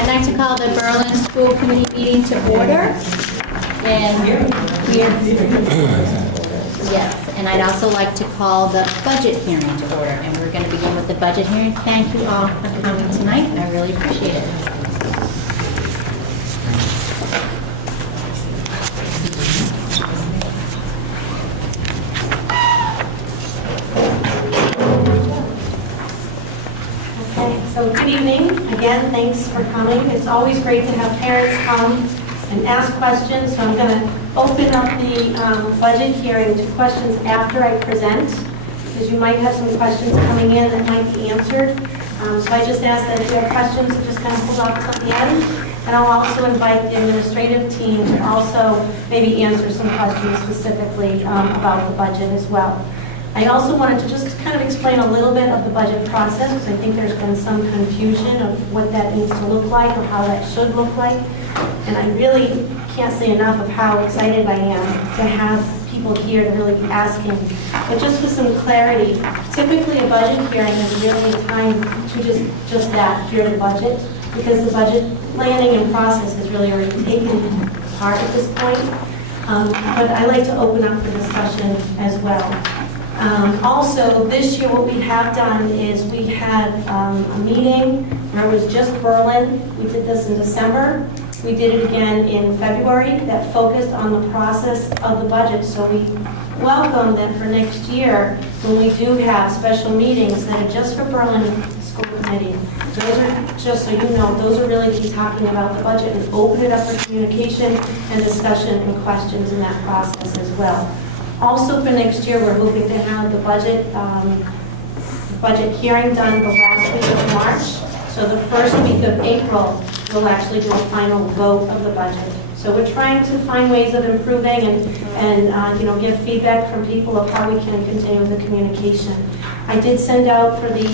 I'd like to call the Berlin School Committee meeting to order. And yes, and I'd also like to call the budget hearing to order. And we're going to begin with the budget hearing. Thank you all for coming tonight. I really appreciate it. So good evening. Again, thanks for coming. It's always great to have parents come and ask questions. So I'm going to open up the budget hearing to questions after I present, because you might have some questions coming in that might be answered. So I just ask that if you have questions, just kind of hold off till the end. And I'll also invite the administrative team to also maybe answer some questions specifically about the budget as well. I also wanted to just kind of explain a little bit of the budget process, because I think there's been some confusion of what that needs to look like or how that should look like. And I really can't say enough of how excited I am to have people here to really be asking. But just for some clarity, typically a budget hearing is really a time to just that, hear the budget, because the budget planning and process has really already taken part at this point. But I like to open up the discussion as well. Also, this year what we have done is we had a meeting where it was just Berlin. We did this in December. We did it again in February that focused on the process of the budget. So we welcome that for next year, when we do have special meetings that are just for Berlin School Committee, those are, just so you know, those are really to be talking about the budget and open it up for communication and discussion and questions in that process as well. Also for next year, we're hoping to have the budget hearing done the last week of March. So the first week of April, we'll actually do a final vote of the budget. So we're trying to find ways of improving and give feedback from people of how we can continue the communication. I did send out for the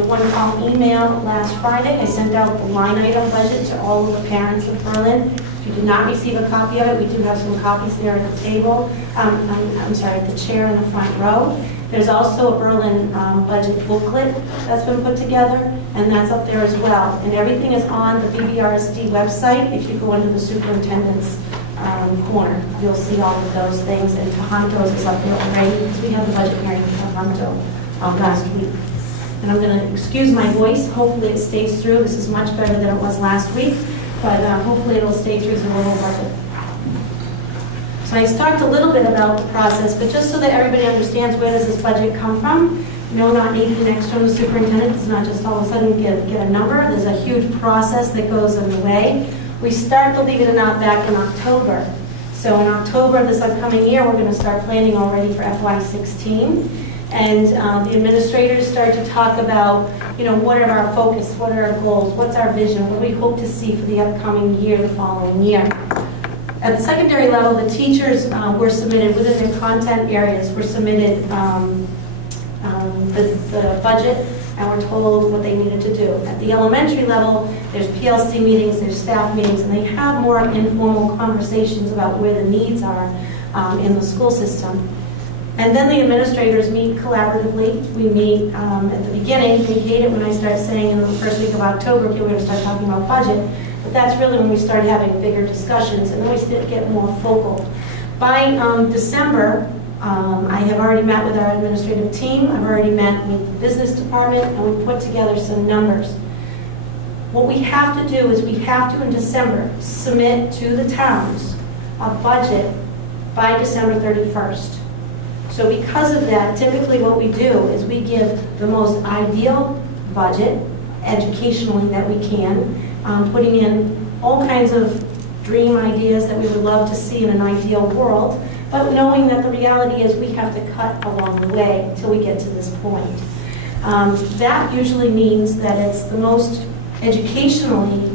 one call email last Friday. I sent out the line item budget to all of the parents of Berlin. If you did not receive a copy of it, we do have some copies there at the table. I'm sorry, at the chair in the front row. There's also a Berlin budget booklet that's been put together, and that's up there as well. And everything is on the BBRSD website. If you go into the superintendent's corner, you'll see all of those things. And Tohonto's is up there already, because we had the budget hearing in Tohonto last week. And I'm going to excuse my voice. Hopefully it stays through. This is much better than it was last week, but hopefully it'll stay through the whole budget. So I talked a little bit about the process, but just so that everybody understands, where does this budget come from? No, not Nathan Ekstrom, the superintendent. It's not just all of a sudden get a number. There's a huge process that goes in the way. We start, believe it or not, back in October. So in October of this upcoming year, we're going to start planning already for FY16. And the administrators start to talk about, what are our focus, what are our goals, what's our vision, what do we hope to see for the upcoming year, the following year. At the secondary level, the teachers were submitted within their content areas, were submitted the budget, and were told what they needed to do. At the elementary level, there's PLC meetings, there's staff meetings, and they have more informal conversations about where the needs are in the school system. And then the administrators meet collaboratively. We meet at the beginning. They hate it when I start saying in the first week of October, okay, we're going to start talking about budget. But that's really when we start having bigger discussions, and then we get more focal. By December, I have already met with our administrative team. I've already met with the business department, and we put together some numbers. What we have to do is we have to, in December, submit to the towns a budget by December 31st. So because of that, typically what we do is we give the most ideal budget, educationally that we can, putting in all kinds of dream ideas that we would love to see in an ideal world, but knowing that the reality is we have to cut along the way until we get to this point. That usually means that it's the most educationally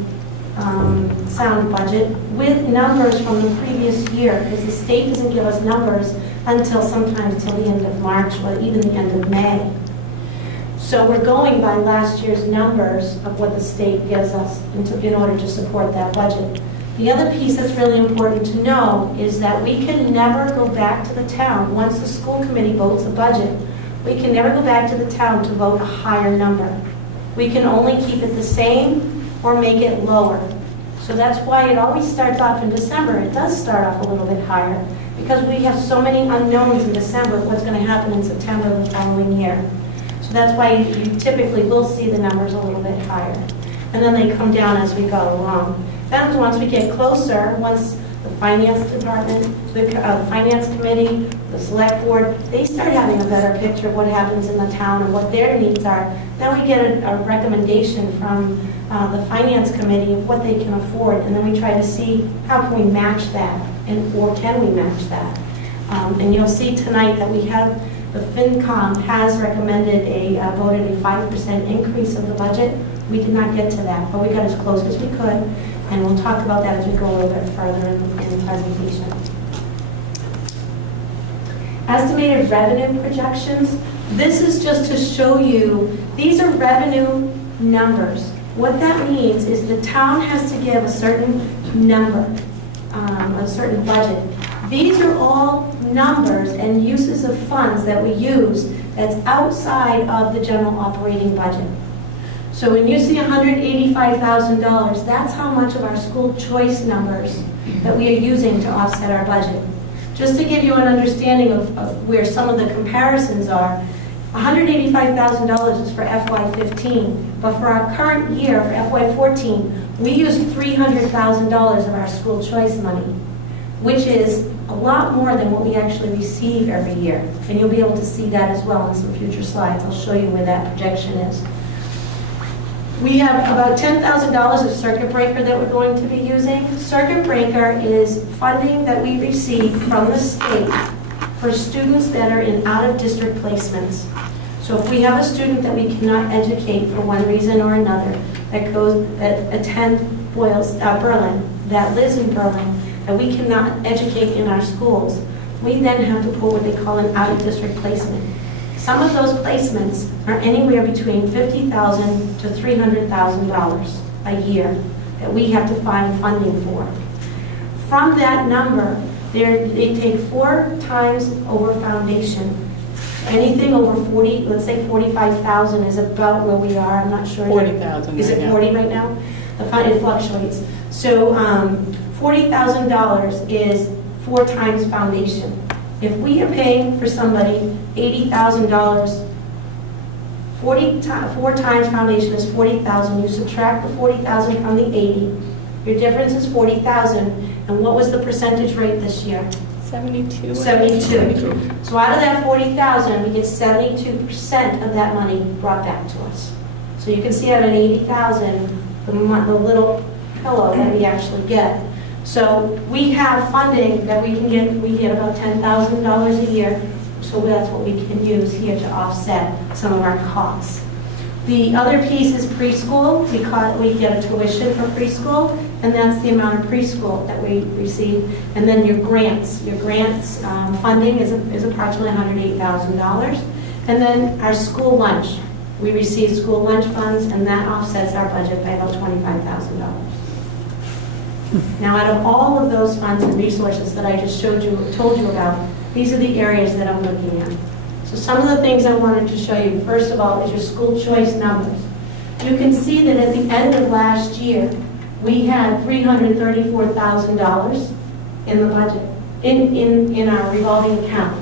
sound budget with numbers from the previous year, because the state doesn't give us numbers until sometimes till the end of March or even the end of May. So we're going by last year's numbers of what the state gives us in order to support that budget. The other piece that's really important to know is that we can never go back to the town once the school committee votes a budget. We can never go back to the town to vote a higher number. We can only keep it the same or make it lower. So that's why it always starts off in December. It does start off a little bit higher because we have so many unknowns in December of what's going to happen in September the following year. So that's why you typically will see the numbers a little bit higher. And then they come down as we go along. Then once we get closer, once the finance department, the finance committee, the select board, they start having a better picture of what happens in the town and what their needs are. Then we get a recommendation from the finance committee of what they can afford, and then we try to see how can we match that, or can we match that. And you'll see tonight that we have, the FinCom has recommended voted a 5% increase of the budget. We did not get to that, but we got as close as we could, and we'll talk about that as we go a little bit further in the presentation. Estimated revenue projections. This is just to show you, these are revenue numbers. What that means is the town has to give a certain number, a certain budget. These are all numbers and uses of funds that we use that's outside of the general operating budget. So when you see $185,000, that's how much of our school choice numbers that we are using to offset our budget. Just to give you an understanding of where some of the comparisons are, $185,000 is for FY15, but for our current year, for FY14, we use $300,000 of our school choice money, which is a lot more than what we actually receive every year. And you'll be able to see that as well in some future slides. I'll show you where that projection is. We have about $10,000 of circuit breaker that we're going to be using. Circuit breaker is funding that we receive from the state for students that are in out-of-district placements. So if we have a student that we cannot educate for one reason or another, that attend Berlin, that lives in Berlin, that we cannot educate in our schools, we then have to put what they call an out-of-district placement. Some of those placements are anywhere between $50,000 to $300,000 a year that we have to find funding for. From that number, they take 4 times over foundation. Anything over 40, let's say 45,000 is about where we are. I'm not sure. 40,000 Is right it now. 40 right now? It fluctuates. So $40,000 is 4 times foundation. If we are paying for somebody $80,000, 4 times foundation is 40,000. You subtract the 40,000 from the 80. Your difference is 40,000. And what was the percentage rate this year? 72. 72. So out of that 40,000, we get 72% of that money brought back to us. So you can see out of 80,000, the little pillow that we actually get. So we have funding that we can get. We get about $10,000 a year. So that's what we can use here to offset some of our costs. The other piece is preschool. We get a tuition for preschool, and that's the amount of preschool that we receive. And then your grants. Your grants funding is approximately $108,000. And then our school lunch. We receive school lunch funds, and that offsets our budget by about $25,000. Now, out of all of those funds and resources that I just told you about, these are the areas that I'm looking at. So some of the things I wanted to show you, first of all, is your school choice numbers. You can see that at the end of last year, we had $334,000 in the budget, in our revolving account.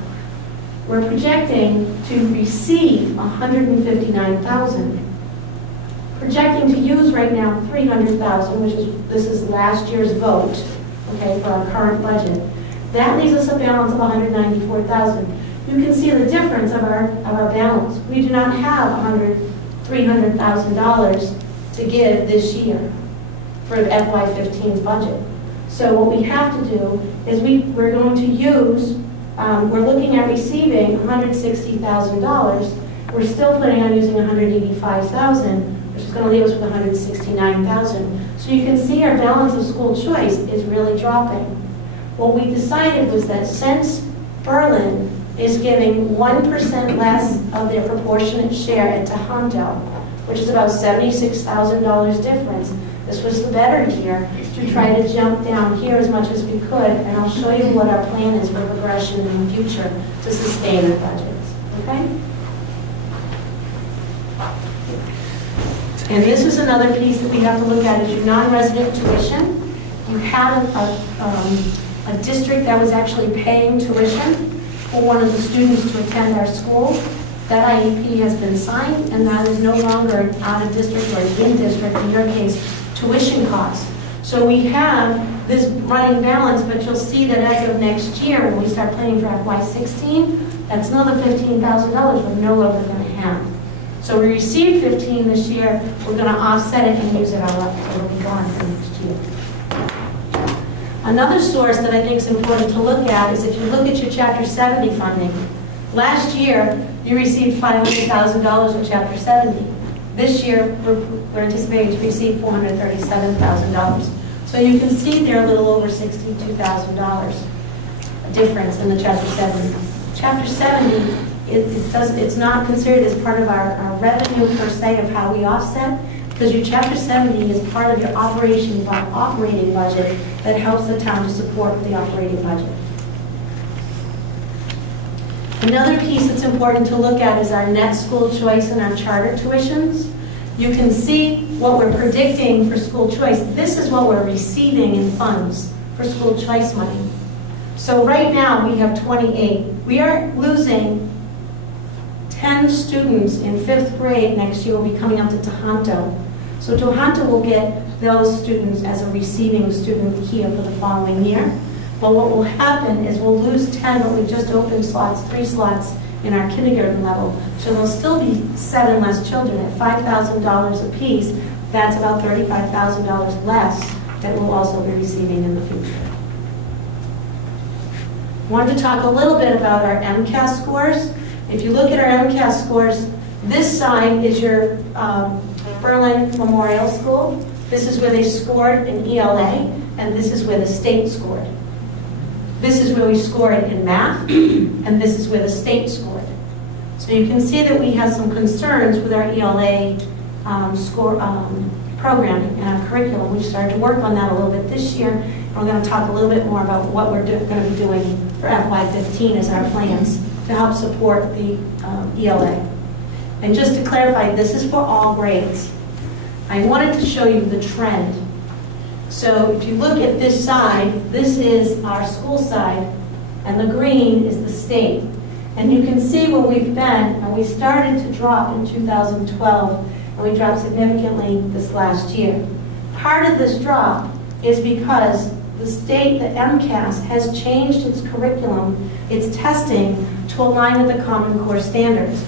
We're projecting to receive $159,000. Projecting to use right now $300,000, this is last year's vote, okay, for our current budget. That leaves us a balance of $194,000. You can see the difference of our balance. We do not have $300,000 to give this year for FY15's budget. So what we have to do is we're going to use, we're looking at receiving $160,000. We're still planning on using $185,000, which is going to leave us with $169,000. So you can see our balance of school choice is really dropping. What we decided was that since Berlin is giving 1% less of their proportionate share at Tohoto, which is about $76,000 difference, this was the better year to try to jump down here as much as we could, and I'll show you what our plan is for progression in the future to sustain our budgets. Okay? And this is another piece that we have to look at is your non-resident tuition. You had a district that was actually paying tuition for one of the students to attend our school. That IEP has been signed, and that is no longer out of district or in district, in your case, tuition costs. So we have this running balance, but you'll see that as of next year, when we start planning for FY16, that's another $15,000 we're no longer going to have. So we received 15 this year, we're going to offset it and use it all up, so it'll be gone for next year. Another source that I think is important to look at is if you look at your Chapter 70 funding. Last year, you received $500,000 in Chapter 70. This year, we're anticipating to receive $437,000. So you can see there a little over $62,000 difference in the Chapter 70. Chapter 70, it's not considered as part of our revenue per se of how we offset, because your Chapter 70 is part of your operating budget that helps the town to support the operating budget. Another piece that's important to look at is our net school choice and our charter tuitions. You can see what we're predicting for school choice. This is what we're receiving in funds for school choice money. So right now we have 28. We are losing 10 students in 5th grade next year will be coming up to Tohoto. So Tohoto will get those students as a receiving student here for the following year. But what will happen is we'll lose 10, but we just opened slots, 3 slots in our kindergarten level. So there'll still be 7 less children at $5,000 a piece. That's about $35,000 less that we'll also be receiving in the future. I wanted to talk a little bit about our MCAS scores. If you look at our MCAS scores, this side is your Berlin Memorial School. This is where they scored in ELA, and this is where the state scored. This is where we scored in math, and this is where the state scored. So you can see that we have some concerns with our ELA programming and our curriculum. We started to work on that a little bit this year, and we're going to talk a little bit more about what we're going to be doing for FY15 as our plans to help support the ELA. And just to clarify, this is for all grades. I wanted to show you the trend. So if you look at this side, this is our school side, and the green is the state. And you can see where we've been, and we started to drop in 2012, and we dropped significantly this last year. Part of this drop is because the state, the MCAS, has changed its curriculum, its testing, to align with the Common Core standards.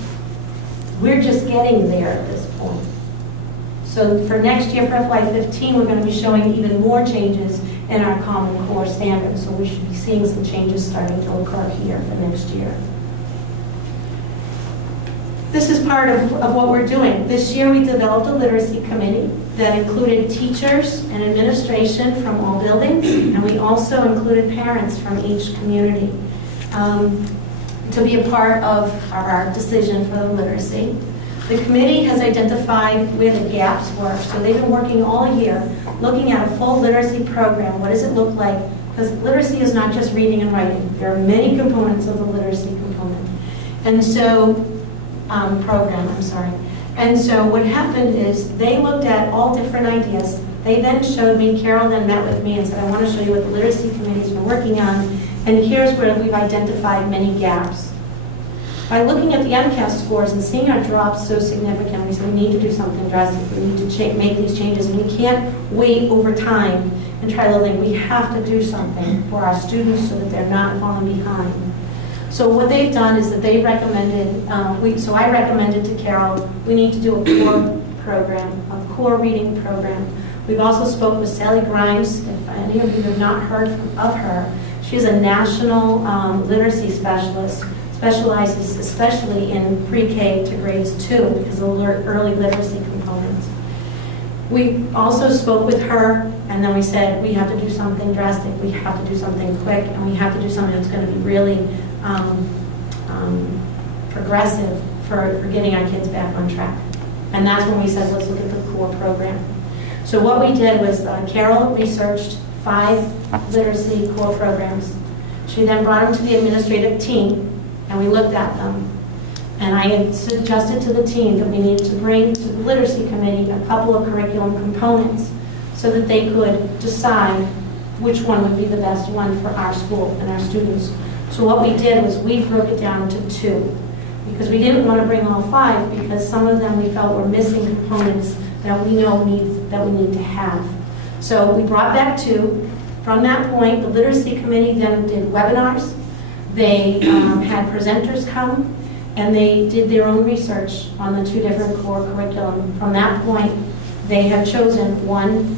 We're just getting there at this point. So for next year, for FY15, we're going to be showing even more changes in our Common Core standards. So we should be seeing some changes starting to occur here for next year. This is part of what we're doing. This year we developed a literacy committee that included teachers and administration from all buildings, and we also included parents from each community to be a part of our decision for the literacy. The committee has identified where the gaps were, so they've been working all year looking at a full literacy program. What does it look like? Because literacy is not just reading and writing. There are many components of the literacy component. And so, And so what happened is they looked at all different ideas. They then showed me, Carol then met with me and said, I want to show you what the literacy committee's been working on, and here's where we've identified many gaps. By looking at the MCAS scores and seeing our drops so significant, we said we need to do something drastic. We need to make these changes, and we can't wait over time and try to think. We have to do something for our students so that they're not falling behind. So what they've done is that they recommended, so I recommended to Carol, we need to do a core program, a core reading program. We've also spoke with Sally Grimes. If any of you have not heard of her, she's a national literacy specialist, specializes especially in pre-K to grades 2 because of the early literacy components. We also spoke with her, and then we said we have to do something drastic, we have to do something quick, and we have to do something that's going to be really progressive for getting our kids back on track. And that's when we said, let's look at the core program. So what we did was Carol researched 5 literacy core programs. She then brought them to the administrative team, and we looked at them. And I had suggested to the team that we needed to bring to the literacy committee a couple of curriculum components so that they could decide which one would be the best one for our school and our students. So what we did was we broke it down into 2, because we didn't want to bring all 5, because some of them we felt were missing components that we know that we need to have. So we brought back 2. From that point, the literacy committee then did webinars. They had presenters come, and they did their own research on the 2 different core curriculum. From that point, they have chosen one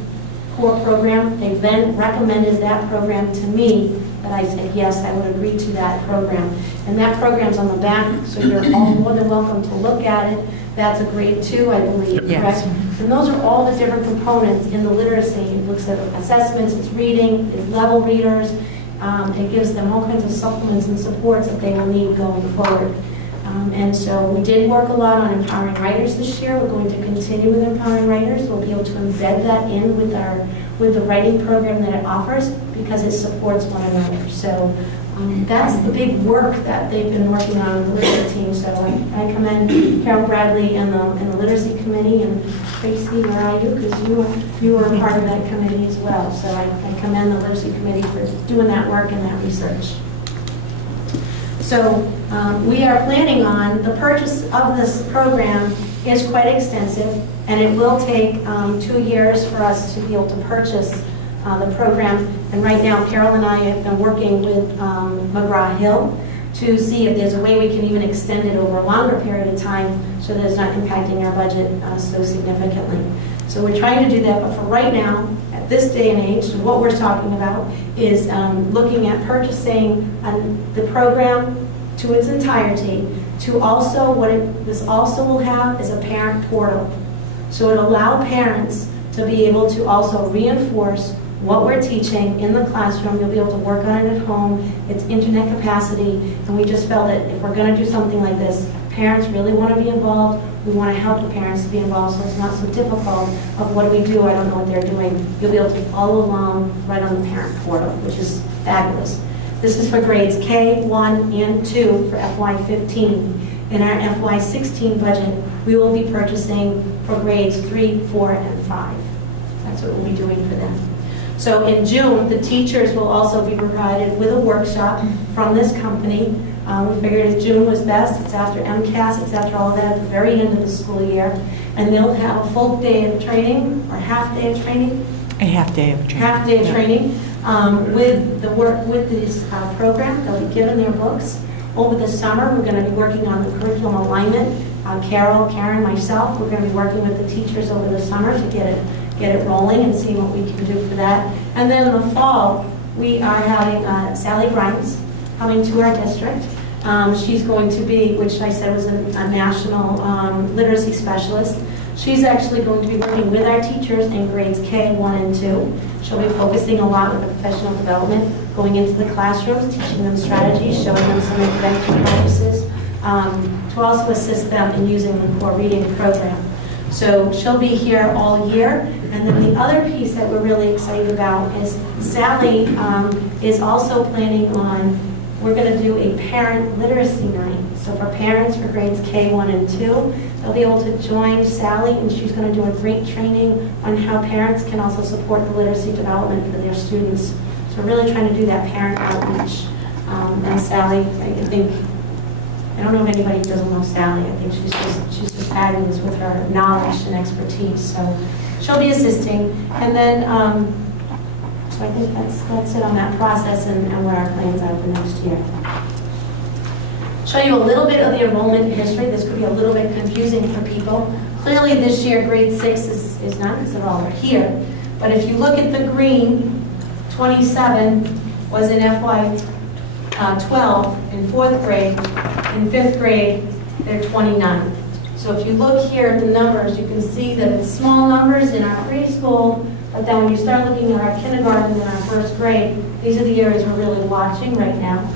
core program. They then recommended that program to me, that I said, yes, I would agree to that program. And that program's on the back, so you're all more than welcome to look at it. That's a grade 2, I believe, Yes. correct? And those are all the different components in the literacy. It looks at assessments, it's reading, it's level readers. It gives them all kinds of supplements and supports that they will need going forward. And so we did work a lot on empowering writers this year. We're going to continue with empowering writers. We'll be able to embed that in with the writing program that it offers, because it supports one another. So that's the big work that they've been working on with the literacy team. So I commend Carol Bradley and the literacy committee, and Tracy, where are you? Because you were a part of that committee as well. So I commend the literacy committee for doing that work and that research. So we are planning on, the purchase of this program is quite extensive, and it will take 2 years for us to be able to purchase the program. And right now, Carol and I have been working with McGraw-Hill to see if there's a way we can even extend it over a longer period of time so that it's not impacting our budget so significantly. So we're trying to do that, but for right now, at this day and age, what we're talking about is looking at purchasing the program to its entirety, to also, this also will have is a parent portal. So it'll allow parents to be able to also reinforce what we're teaching in the classroom. You'll be able to work on it at home. It's internet capacity, and we just felt that if we're going to do something like this, parents really want to be involved. We want to help the parents to be involved, so it's not so difficult of what do we do, I don't know what they're doing. You'll be able to follow along right on the parent portal, which is fabulous. This is for grades K, 1, and 2 for FY15. In our FY16 budget, we will be purchasing for grades 3, 4, and 5. That's what we'll be doing for them. So in June, the teachers will also be provided with a workshop from this company. We figured if June was best, it's after MCAS, it's after all that, at the very end of the school year. And they'll have a full day of training, or half day of training. A half day of training. Half day of training with this program. They'll be given their books. Over the summer, we're going to be working on the curriculum alignment. Carol, Karen, myself, we're going to be working with the teachers over the summer to get it rolling and see what we can do for that. And then in the fall, we are having Sally Grimes coming to our district. She's going to be, which I said was a national literacy specialist. She's actually going to be working with our teachers in grades K, 1, and 2. She'll be focusing a lot with the professional development, going into the classrooms, teaching them strategies, showing them some intervention practices, to also assist them in using the core reading program. So she'll be here all year. And then the other piece that we're really excited about is Sally is also planning on, we're going to do a parent literacy night. So for parents for grades K, 1, and 2, they'll be able to join Sally, and she's going to do a great training on how parents can also support the literacy development for their students. So we're really trying to do that parent outreach. And Sally, I think, I don't know if anybody doesn't know Sally. I think she's just fabulous with her knowledge and expertise. So she'll be assisting. And then, so I think that's it on that process and what our plans are for next year. Show you a little bit of the enrollment history. This could be a little bit confusing for people. Clearly this year, grade 6 is not because they're all here. But if you look at the green, 27 was in FY 12 in 4th grade. In 5th grade, they're 29. So if you look here at the numbers, you can see that it's small numbers in our preschool, but then when you start looking at our kindergarten and our 1st grade, these are the areas we're really watching right now.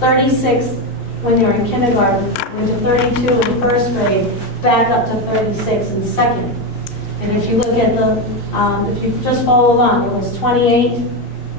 36 when they were in kindergarten, went to 32 in 1st grade, back up to 36 in 2nd. And if you look at the, if you just follow along, it was 28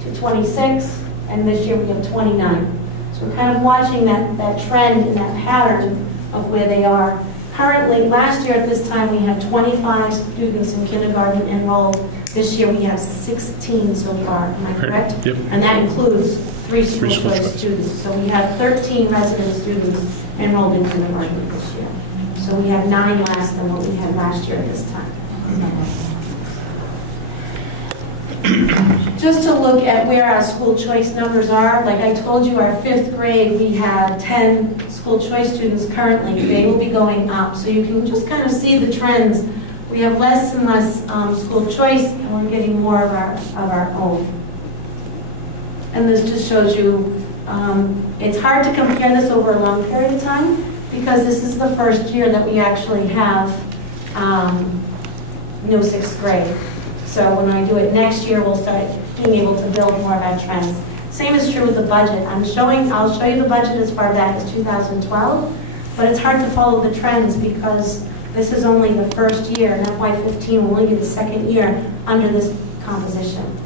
to 26, and this year we have 29. So we're kind of watching that trend and that pattern of where they are. Currently, last year at this time, we had 25 students in kindergarten enrolled. This year, we have 16 so far, am I correct? Yep. And that includes 3 Three school school choice choice. students. So we have 13 resident students enrolled in kindergarten this year. So we have 9 less than what we had last year at this time. Just to look at where our school choice numbers are, like I told you, our 5th grade, we have 10 school choice students currently. They will be going up. So you can just kind of see the trends. We have less and less school choice, and we're getting more of our own. And this just shows you, it's hard to compare this over a long period of time, because this is the first year that we actually have no 6th grade. So when I do it next year, we'll start being able to build more of our trends. Same is true with the budget. I'll show you the budget as far back as 2012, but it's hard to follow the trends because this is only the first year, and FY15 will only be the second year under this composition.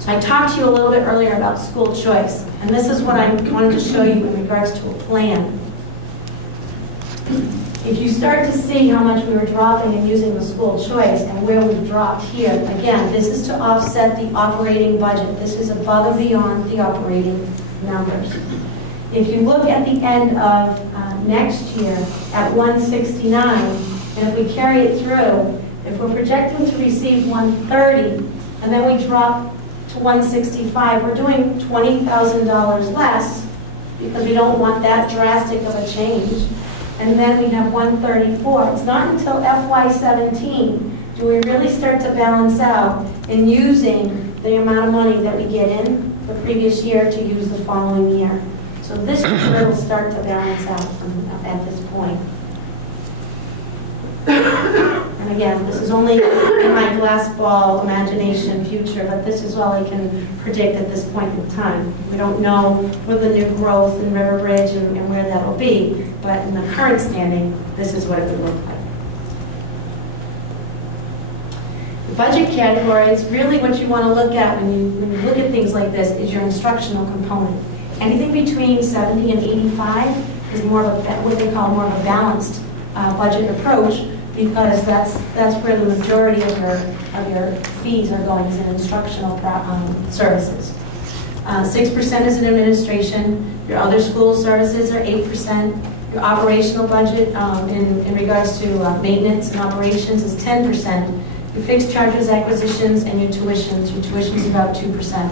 So I talked to you a little bit earlier about school choice, and this is what I wanted to show you in regards to a plan. If you start to see how much we were dropping and using the school choice and where we've dropped here, again, this is to offset the operating budget. This is above and beyond the operating numbers. If you look at the end of next year at 169, and if we carry it through, if we're projecting to receive 130, and then we drop to 165, we're doing $20,000 less because we don't want that drastic of a change. And then we have 134. It's not until FY17 do we really start to balance out in using the amount of money that we get in the previous year to use the following year. So this is where it'll start to balance out at this point. And again, this is only in my glass ball imagination future, but this is all I can predict at this point in time. We don't know with the new growth in River Bridge and where that'll be, but in the current standing, this is what it would look like. The budget categories, really what you want to look at when you look at things like this is your instructional component. Anything between 70 and 85 is more of a, what they call more of a balanced budget approach, because that's where the majority of your fees are going, is in instructional services. 6% is in administration. Your other school services are 8%. Your operational budget in regards to maintenance and operations is 10%. Your fixed charges, acquisitions, and your tuitions. Your tuition is about 2%.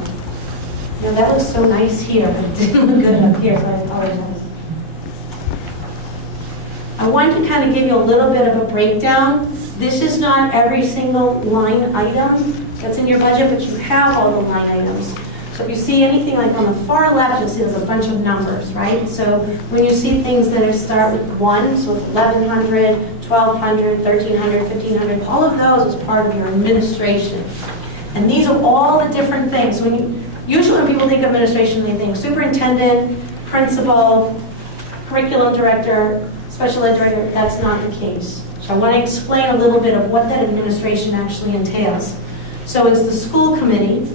Now that looks so nice here, but it didn't look good up here, so I apologize. I wanted to kind of give you a little bit of a breakdown. This is not every single line item that's in your budget, but you have all the line items. So if you see anything like on the far left, you'll see there's a bunch of numbers, right? So when you see things that start with 1, so 1,100, 1,200, 1,300, 1,500, all of those is part of your administration. And these are all the different things. So usually when people think of administration, they think superintendent, principal, curriculum director, special ed director. That's not the case. So I want to explain a little bit of what that administration actually entails. So it's the school committee.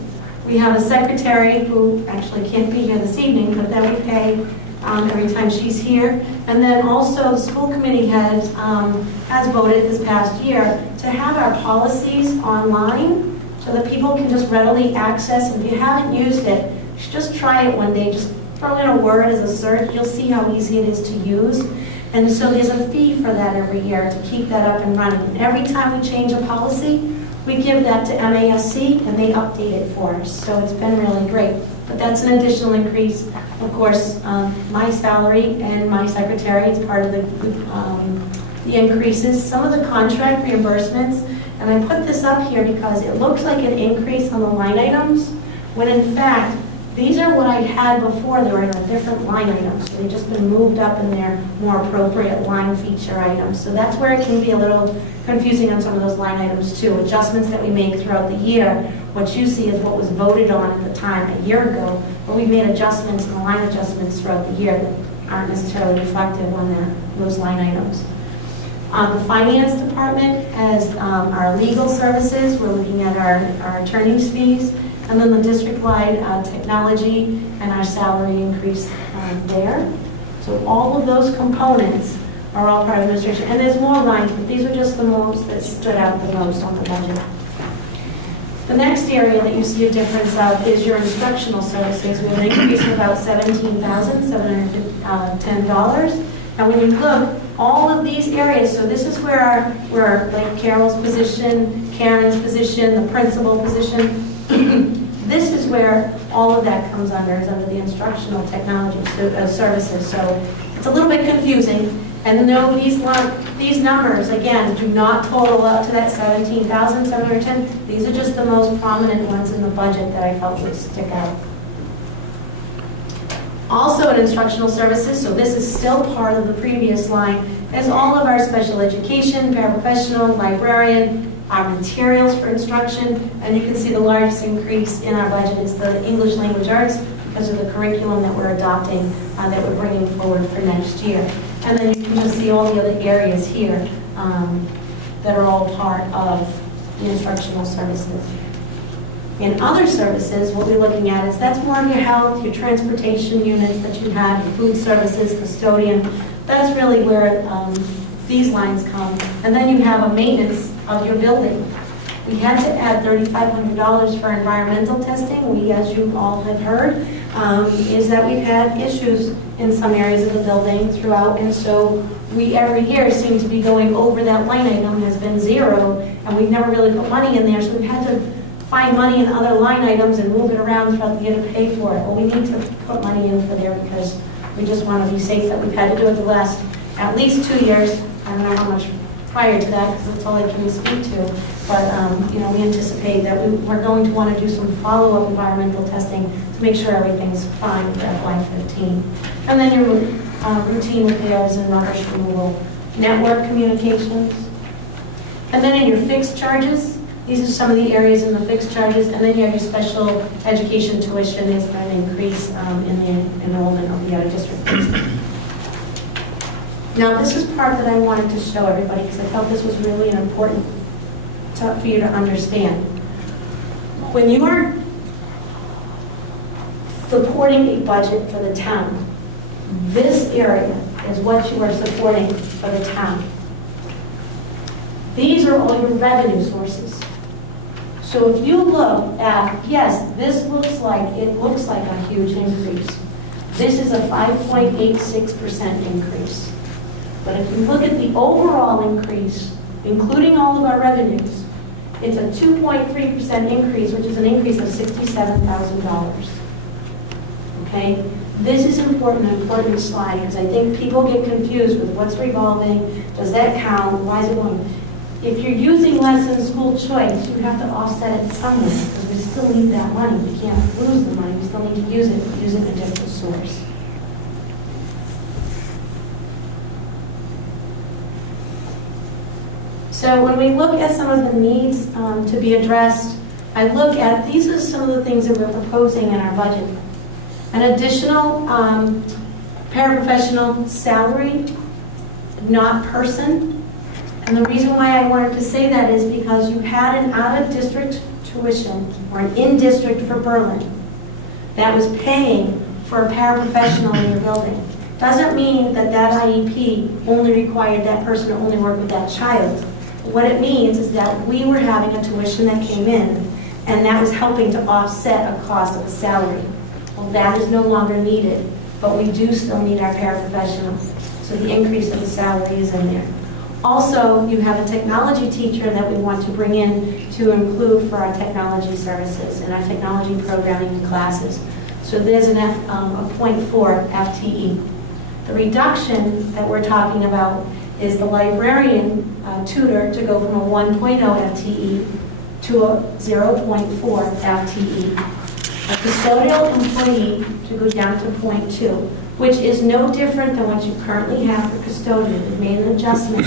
We have a secretary who actually can't be here this evening, but then we pay every time she's here. And then also the school committee has voted this past year to have our policies online so that people can just readily access. And if you haven't used it, you should just try it one day. Just throw in a word as a search. You'll see how easy it is to use. And so there's a fee for that every year to keep that up and running. And every time we change a policy, we give that to MASC and they update it for us. So it's been really great. But that's an additional increase. Of course, my salary and my secretary is part of the increases. Some of the contract reimbursements, and I put this up here because it looks like an increase on the line items, when in fact, these are what I had before. They were in a different line items. So they've just been moved up in their more appropriate line feature items. So that's where it can be a little confusing on some of those line items too. Adjustments that we make throughout the year. What you see is what was voted on at the time a year ago, but we made adjustments and line adjustments throughout the year that aren't necessarily reflective on those line items. The finance department has our legal services. We're looking at our attorney's fees. And then the district-wide technology and our salary increase there. So all of those components are all part of administration. And there's more lines, but these are just the most that stood out the most on the budget. The next area that you see a difference of is your instructional services. We have an increase of about $17,710. And when you look, all of these areas, so this is where like Carol's position, Karen's position, the principal position, this is where all of that comes under, is under the instructional technology services. So it's a little bit confusing. And no, these numbers, again, do not total up to that $17,710. These are just the most prominent ones in the budget that I felt would stick out. Also in instructional services, so this is still part of the previous line, is all of our special education, paraprofessional, librarian, our materials for instruction, and you can see the largest increase in our budget is the English language arts because of the curriculum that we're adopting, that we're bringing forward for next year. And then you can just see all the other areas here that are all part of the instructional services. In other services, what we're looking at is that's more of your health, your transportation units that you have, your food services, custodian. That's really where these lines come. And then you have a maintenance of your building. We had to add $3,500 for environmental testing. We, as you all have heard, is that we've had issues in some areas of the building throughout, and so we every year seem to be going over that line item has been zero, and we've never really put money in there, so we've had to find money in other line items and move it around throughout the year to pay for it. Well, we need to put money in for there because we just want to be safe that we've had to do it the last at least 2 years. I don't know how much prior to that because that's all I can speak to. But we anticipate that we're going to want to do some follow-up environmental testing to make sure everything's fine for FY15. And then your routine repairs and rubbish removal, network communications. And then in your fixed charges, these are some of the areas in the fixed charges. And then you have your special education tuition is going to increase in the enrollment of the out-of-district kids. Now, this is part that I wanted to show everybody because I felt this was really an important for you to understand. When you are supporting a budget for the town, this area is what you are supporting for the town. These are all your revenue sources. So if you look at, yes, this looks like a huge increase. This is a 5.86% increase. But if you look at the overall increase, including all of our revenues, it's a 2.3% increase, which is an increase of $67,000. Okay? This is an important slide, because I think people get confused with what's revolving, does that count, why is it going? If you're using less in school choice, you have to offset it somewhere, because we still need that money. We can't lose the money, we still need to use it, but using a different source. So when we look at some of the needs to be addressed, I look at, these are some of the things that we're proposing in our budget. An additional paraprofessional salary, not person. And the reason why I wanted to say that is because you had an out-of-district tuition, or an in-district for Berlin, that was paying for a paraprofessional in your building. Doesn't mean that that IEP only required that person to only work with that child. What it means is that we were having a tuition that came in, and that was helping to offset a cost of a salary. Well, that is no longer needed, but we do still need our paraprofessionals. So the increase of the salary is in there. Also, you have a technology teacher that we want to bring in to include for our technology services and our technology programming classes. So there's a 0.4 FTE. The reduction that we're talking about is the librarian tutor to go from a 1.0 FTE to a 0.4 FTE. A custodial employee to go down to 0.2, which is no different than what you currently have for custodian. We made an adjustment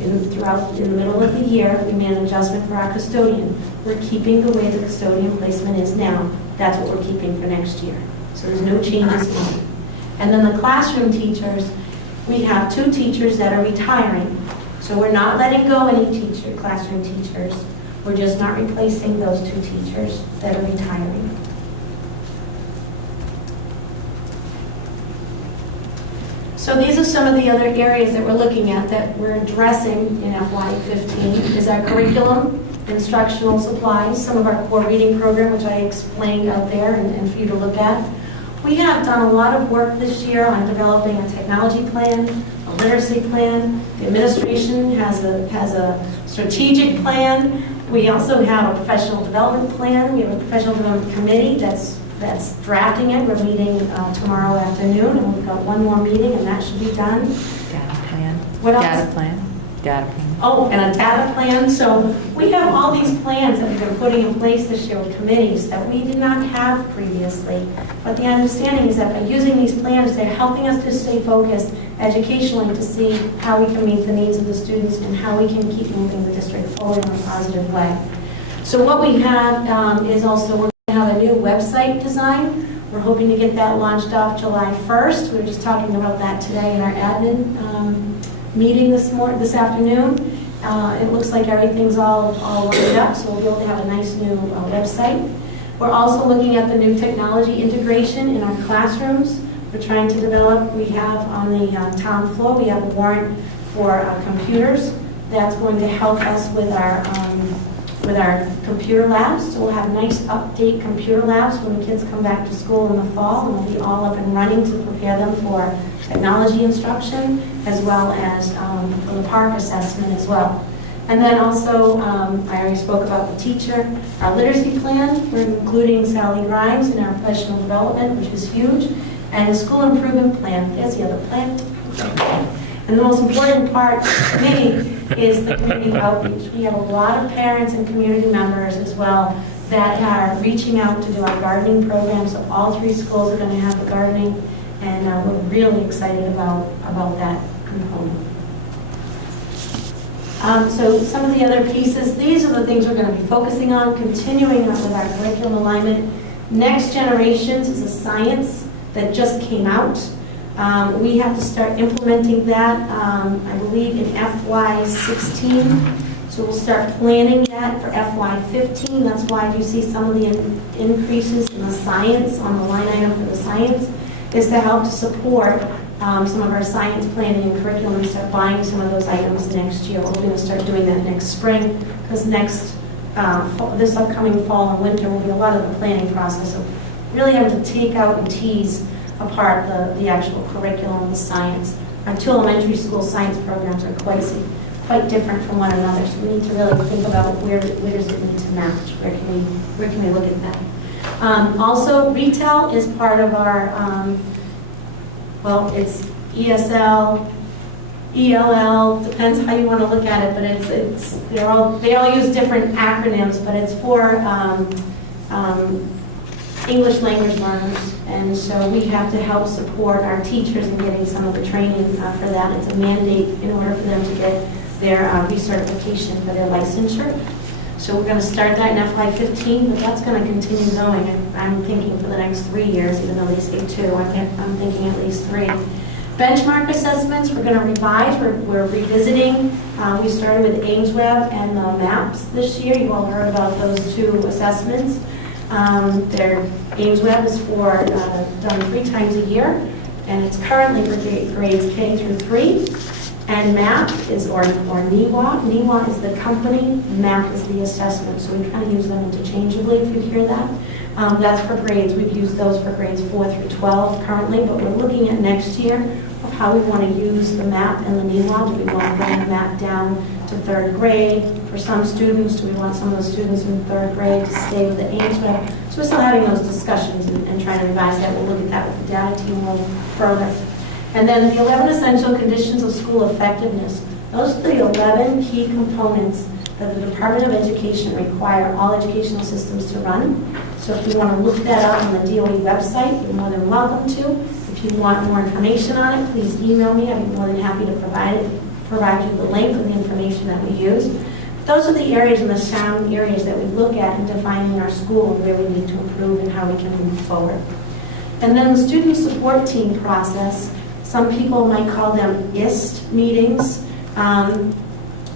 in the middle of the year. We made an adjustment for our custodian. We're keeping the way the custodian placement is now. That's what we're keeping for next year. So there's no changes in it. And then the classroom teachers, we have 2 teachers that are retiring. So we're not letting go any classroom teachers. We're just not replacing those 2 teachers that are retiring. So these are some of the other areas that we're looking at that we're addressing in FY15 is our curriculum, instructional supplies, some of our core reading program, which I explained out there and for you to look at. We have done a lot of work this year on developing a technology plan, a literacy plan. The administration has a strategic plan. We also have a professional development plan. We have a professional development committee that's drafting it. We're meeting tomorrow afternoon, and we've got one more meeting, and that should be done. Data plan. What else? Data plan. Data plan. Oh, and a data plan. So we have all these plans that we've been putting in place this year with committees that we did not have previously. But the understanding is that by using these plans, they're helping us to stay focused educationally to see how we can meet the needs of the students and how we can keep moving the district forward in a positive way. So what we have is also we're going to have a new website design. We're hoping to get that launched off July 1st. We were just talking about that today in our admin meeting this afternoon. It looks like everything's all lined up, so we'll be able to have a nice new website. We're also looking at the new technology integration in our classrooms. We're trying to develop, we have on the town floor, we have a warrant for computers. That's going to help us with our computer labs. So we'll have nice update computer labs when the kids come back to school in the fall, and they'll be all up and running to prepare them for technology instruction, as well as for the park assessment as well. And then also, I already spoke about the teacher, our literacy plan. We're including Sally Grimes in our professional development, which is huge, and the school improvement plan. There's the other plan. And the most important part for me is the community outreach. We have a lot of parents and community members as well that are reaching out to do our gardening program. So all 3 schools are going to have the gardening, and we're really excited about that component. So some of the other pieces, these are the things we're going to be focusing on, continuing on with our curriculum alignment. Next Generations is a science that just came out. We have to start implementing that, I believe, in FY16. So we'll start planning that for FY15. That's why you see some of the increases in the science on the line item for the science, is to help to support some of our science planning and curriculum and start buying some of those items next year. We're going to start doing that next spring, because this upcoming fall and winter will be a lot of the planning process of really having to take out and tease apart the actual curriculum, the science. Our 2 elementary school science programs are quite different from one another, so we need to really think about where does it need to match, where can we look at that. Also, retail is part of our, it's ESL, ELL, depends how you want to look at it, but they all use different acronyms, but it's for English language learners, and so we have to help support our teachers in getting some of the training for that. It's a mandate in order for them to get their recertification for their licensure. So we're going to start that in FY15, but that's going to continue going. I'm thinking for the next 3 years, even though they say 2, I'm thinking at least 3. Benchmark assessments, we're going to revise. We're revisiting. We started with AimsWeb and the MAPS this year. You all heard about those 2 assessments. Their AimsWeb is done 3 times a year, and it's currently for grades K through 3. And MAP is, or NEWA. NEWA is the company, MAP is the assessment. So we kind of use them interchangeably, if you hear that. That's for grades. We've used those for grades 4 through 12 currently, but we're looking at next year of how we want to use the MAP and the NEWA. Do we want to bring the MAP down to 3rd grade for some students? Do we want some of the students in 3rd grade to stay with the AimsWeb? So we're still having those discussions and trying to revise that. We'll look at that with the data team a little further. And then the 11 essential conditions of school effectiveness. Those are the 11 key components that the Department of Education require all educational systems to run. So if you want to look that up on the DOE website, you're more than welcome to. If you want more information on it, please email me. I'd be more than happy to provide you the link of the information that we use. Those are the areas and the sound areas that we look at in defining our school and where we need to improve and how we can move forward. And then the student support team process. Some people might call them IST meetings, and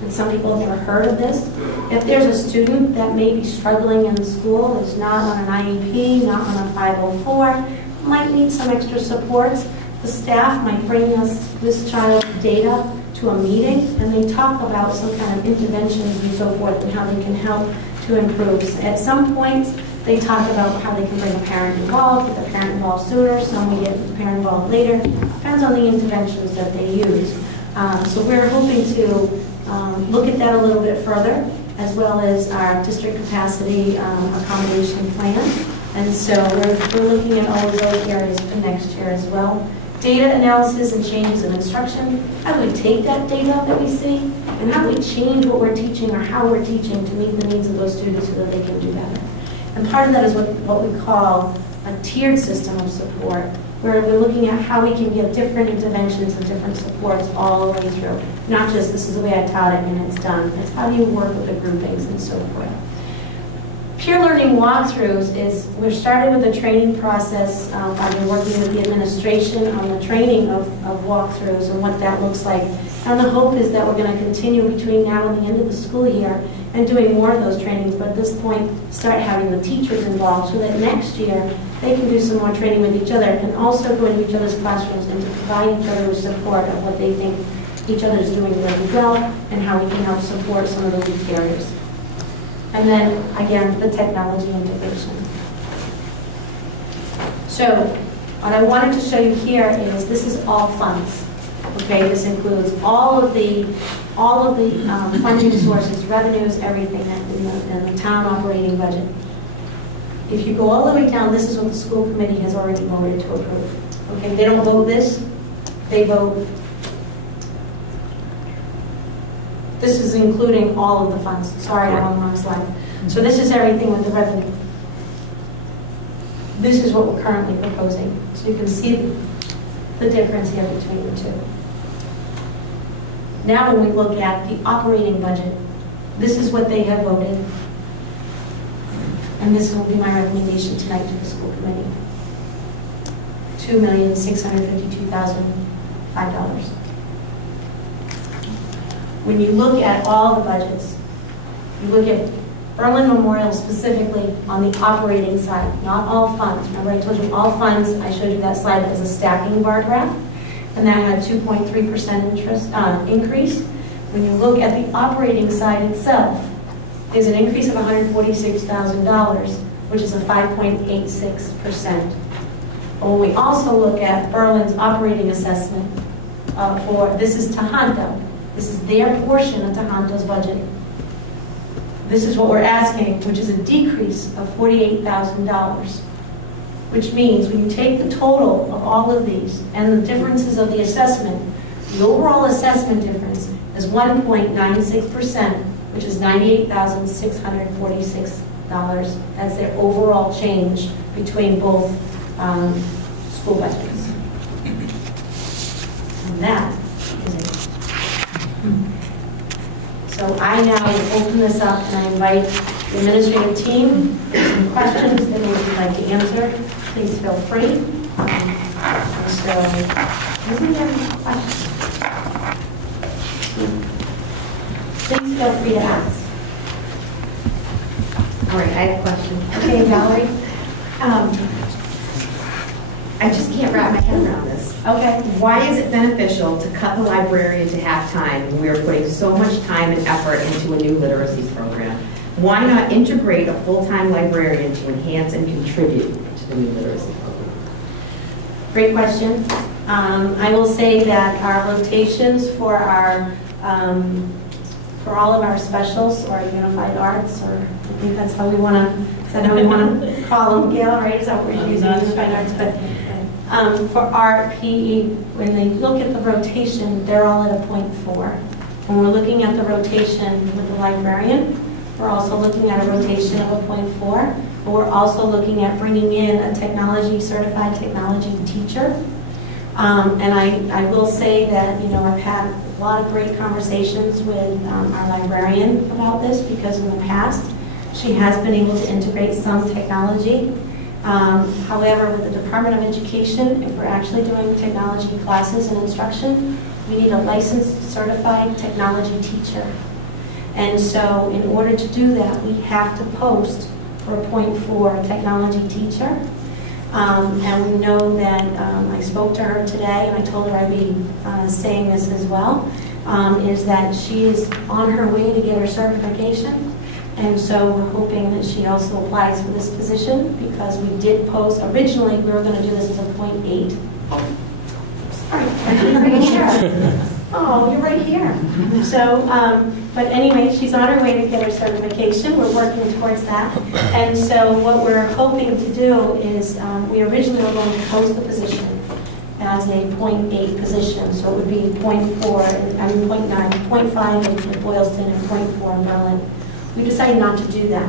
some people have never heard of this. If there's a student that may be struggling in school, is not on an IEP, not on a 504, might need some extra supports, the staff might bring us this child's data to a meeting, and they talk about some kind of interventions and so forth, and how they can help to improve. At some points, they talk about how they can bring a parent involved, get the parent involved sooner, some we get the parent involved later. Depends on the interventions that they use. So we're hoping to look at that a little bit further, as well as our district capacity accommodation plan. And so we're looking at all of those areas for next year as well. Data analysis and changes in instruction. How do we take that data that we see, and how do we change what we're teaching or how we're teaching to meet the needs of those students so that they can do better? And part of that is what we call a tiered system of support, where we're looking at how we can get different interventions and different supports all the way through. Not just this is the way I taught it and it's done. It's how do you work with the groupings and so forth. Peer learning walkthroughs is, we're started with the training process. I've been working with the administration on the training of walkthroughs and what that looks like. And the hope is that we're going to continue between now and the end of the school year and doing more of those trainings, but at this point, start having the teachers involved so that next year they can do some more training with each other and also go into each other's classrooms and to provide each other with support of what they think each other is doing really well and how we can help support some of the weak areas. And then, again, the technology integration. So, what I wanted to show you here is this is all funds. Okay, this includes all of the funding sources, revenues, everything in the town operating budget. If you go all the way down, this is what the school committee has already voted to approve. Okay, they don't vote this, they vote. This is including all of the funds. Sorry, I'm on the wrong slide. So this is everything with the revenue. This is what we're currently proposing. So you can see the difference here between the two. Now when we look at the operating budget, this is what they have voted. And this will be my recommendation tonight to the school committee. $2,652,005. When you look at all the budgets, you look at Berlin Memorial specifically on the operating side, not all funds. Remember I told you all funds, I showed you that slide as a stacking bar graph, and that had 2.3% interest increase. When you look at the operating side itself, there's an increase of $146,000, which is a 5.86%. When we also look at Berlin's operating assessment this is Tohoto. This is their portion of Tohonto's budget. This is what we're asking, which is a decrease of $48,000, which means when you take the total of all of these and the differences of the assessment, the overall assessment difference is 1.96%, which is $98,646. That's their overall change between both school budgets. And that is it. So I now open this up and I invite the administrative team. If there's some questions that they would like to answer, please feel free. So, does anyone have any questions? Please feel free to ask. All right, I have a question. Okay, Valerie? I just can't wrap my head around this. Okay. Why is it beneficial to cut the librarian to half-time when we are putting so much time and effort into a new literacy program? Why not integrate a full-time librarian to enhance and contribute to the new literacy program? Great question. I will say that our rotations for all of our specials or unified arts, or I think that's how we want to, is that how we want to call them, Gail, right? Is that what we're using, unified arts? But for art, PE, when they look at the rotation, they're all at a 0.4. When we're looking at the rotation with the librarian, we're also looking at a rotation of a 0.4, but we're also looking at bringing in a certified technology teacher. And I will say that, I've had a lot of great conversations with our librarian about this, because in the past, she has been able to integrate some technology. However, with the Department of Education, if we're actually doing technology classes and instruction, we need a licensed certified technology teacher. And so in order to do that, we have to post for a 0.4 technology teacher. And we know that, I spoke to her today, and I told her I'd be saying this as well, is that she is on her way to get her certification. And so we're hoping that she also applies for this position, because we did post, originally, we were going to do this as a .8. Sorry, you're right here. Oh, you're right here. So, but anyway, she's on her way to get her certification. We're working towards that. And so what we're hoping to do is, we originally were going to post the position as a .8 position. So it would be .4, I mean .9, .5 in Boylston and .4 in Berlin. We decided not to do that.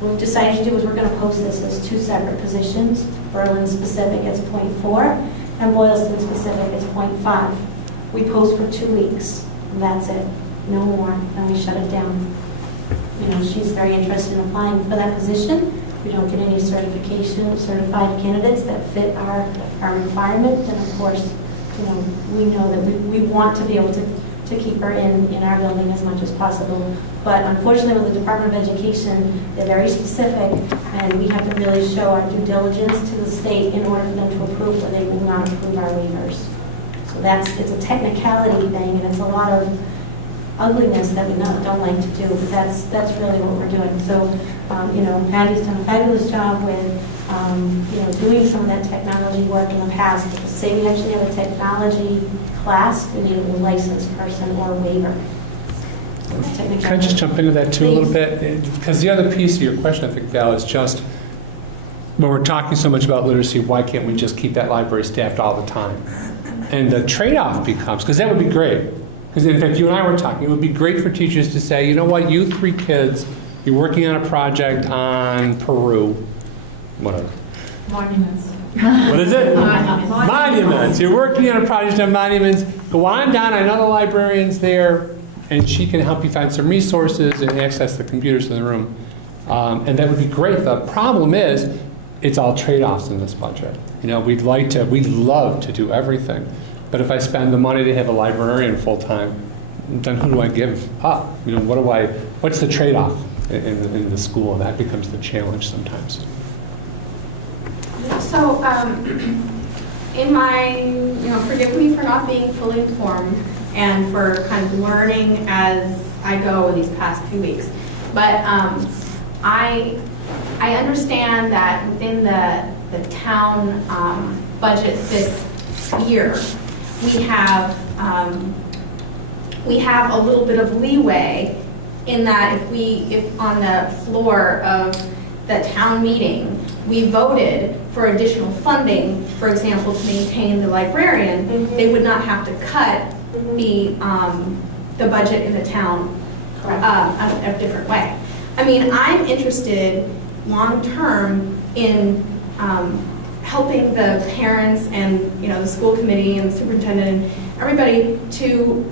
What we've decided to do is we're going to post this as 2 separate positions. Berlin specific as .4 and Boylston specific as .5. We post for 2 weeks, and that's it, no more, then we shut it down. You know, she's very interested in applying for that position. We don't get any certified candidates that fit our requirement, and of course, you know, we know that we want to be able to keep her in our building as much as possible. But unfortunately, with the Department of Education, they're very specific, and we have to really show our due diligence to the state in order for them to approve, or they will not approve our waivers. So it's a technicality thing, and it's a lot of ugliness that we don't like to do, but that's really what we're doing. So, you know, Patty's done a fabulous job with, you know, doing some of that technology work in the past. To say we actually have a technology class, we need a licensed person or a waiver. Can I just jump into that too a little bit? Because the other piece of your question, I think, Val, is just, when we're talking so much about literacy, why can't we just keep that library staffed all the time? And the trade-off becomes, because that would be great, because in fact, you and I were talking, it would be great for teachers to say, you know what, you 3 kids, you're working on a project on Peru, whatever. Monuments. What is it? Monuments. Monuments. You're working on a project on monuments. Go on down, I know the librarian's there, and she can help you find some resources and access the computers in the room. And that would be great. The problem is, it's all trade-offs in this budget. You know, we'd love to do everything. But if I spend the money to have a librarian full-time, then who do I give up? You know, what's the trade-off in the school? And that becomes the challenge sometimes. So, in my, you know, forgive me for not being fully informed and for kind of learning as I go these past few weeks. But I understand that within the town budget this year, we have a little bit of leeway in that if on the floor of the town meeting, we voted for additional funding, for example, to maintain the librarian, they would not have to cut the budget in the town a different way. I mean, I'm interested long-term in helping the parents and, you know, the school committee and the superintendent and everybody to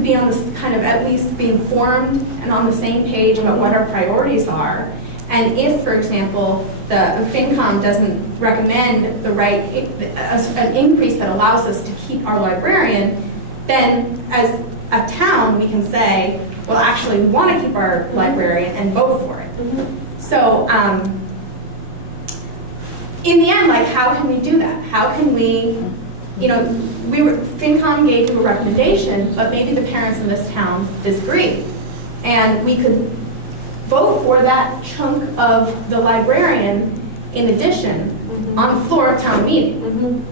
be on this kind of, at least be informed and on the same page about what our priorities are. And if, for example, the FinCom doesn't recommend an increase that allows us to keep our librarian, then as a town, we can say, well, actually, we want to keep our librarian and vote for it. So, in the end, like, how can we do that? How can we, you know, FinCom gave you a recommendation, but maybe the parents in this town disagree. And we could vote for that chunk of the librarian in addition on the floor of town meeting.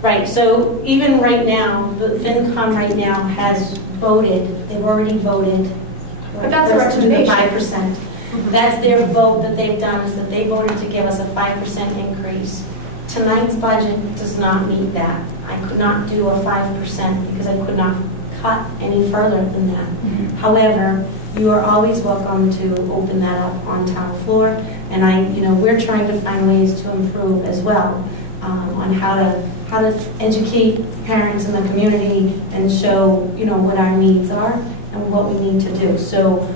Right, so even right now, the FinCom right now has voted, they've already voted. But that's a recommendation. 5%. That's their vote that they've done, is that they voted to give us a 5% increase. Tonight's budget does not meet that. I could not do a 5% because I could not cut any further than that. However, you are always welcome to open that up on town floor, and we're trying to find ways to improve as well on how to educate parents in the community and show what our needs are and what we need to do. So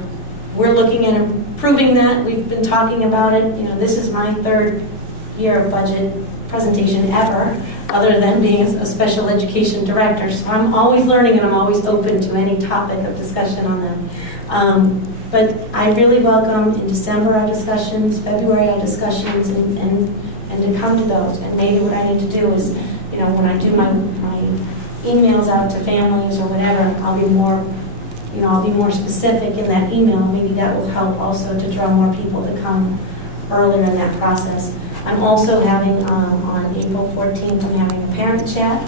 we're looking at improving that. We've been talking about it. This is my 3rd year of budget presentation ever, other than being a special education director. So I'm always learning, and I'm always open to any topic of discussion on them. But I really welcome in December our discussions, February our discussions, and to come to those. And maybe what I need to do is, you know, when I do my emails out to families or whatever, I'll be more, you know, I'll be more specific in that email. Maybe that will help also to draw more people to come earlier in that process. I'm also having, on April 14th, I'm having a parent chat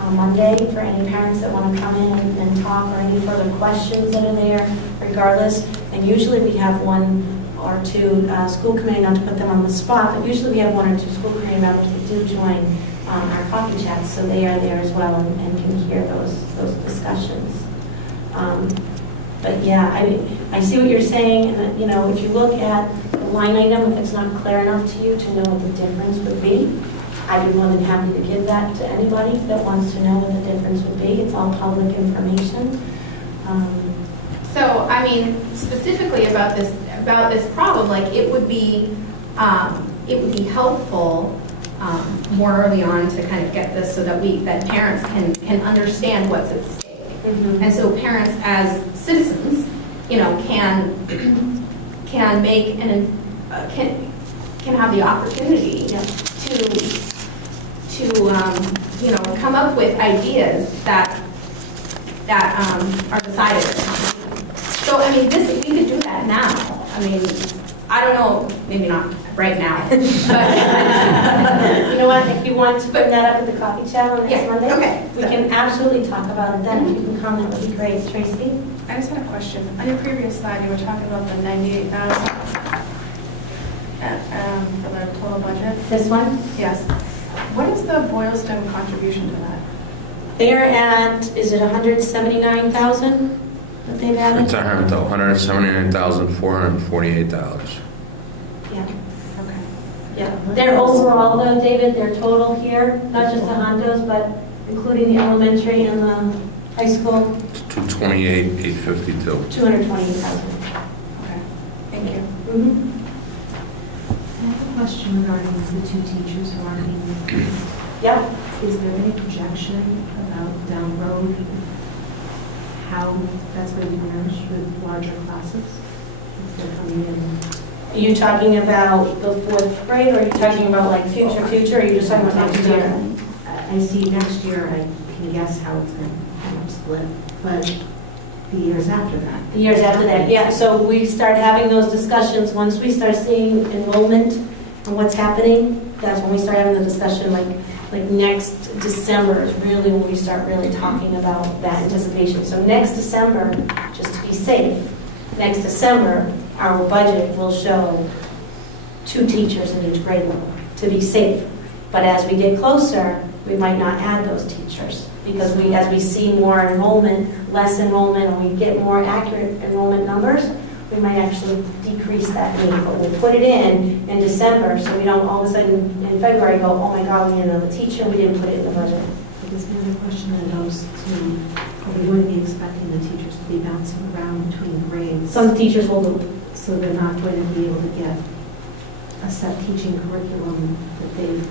on Monday for any parents that want to come in and talk, or any further questions that are there, regardless. And usually we have one or two school committee, not to put them on the spot, but usually we have one or two school committee members that do join our coffee chats, so they are there as well and can hear those discussions. But yeah, I see what you're saying, and you know, if you look at the line item, if it's not clear enough to you to know what the difference would be, I'd be more than happy to give that to anybody that wants to know what the difference would be. It's all public information. So, I mean, specifically about this problem, like, it would be helpful more early on to kind of get this so that parents can understand what's at stake. And so parents as citizens, you know, can make can have the opportunity to you know, come up with ideas that are decided. So I mean, we could do that now. I mean, I don't know, maybe not right now, but You know what, if you want to bring that up at the coffee chat on next Yeah, Monday, okay. we can absolutely talk about it then. If you can come, that would be great. Tracy? I just had a question. On your previous slide, you were talking about the 98,000 for the total budget. This one? Yes. What is the Boylston contribution to that? They're at, is it 179,000 that they've added? It's $179,448. Yeah, Okay. yeah. Their overall though, David, their total here, not just the Hondos, but including the elementary and the high school, It's $228,852. 228,000. Okay. Thank you. Mhm. I have a question regarding the two teachers who are being replaced. Yep. Is there any projection about down the road how that's going to be managed with larger classes? If they're coming in. Are you talking about the fourth grade, or are you talking about like future, or are you just talking about next year? I see next year, I can guess how it's going to kind of split, but the years after that. The years after that, yeah. So we start having those discussions, once we start seeing enrollment and what's happening, that's when we start having the discussion, like next December is really when we start really talking about that anticipation. So next December, just to be safe, next December, our budget will show 2 teachers in each grade level, to be safe. But as we get closer, we might not add those teachers, because as we see more enrollment, less enrollment, and we get more accurate enrollment numbers, we might actually decrease that need. But we'll put it in December, so we don't all of a sudden in February go, oh my God, we need another teacher, we didn't put it in the budget. Because the other question that goes to, are we going to be expecting the teachers to be bouncing around between grades? Some teachers will loop. So they're not going to be able to get a set teaching curriculum that they've.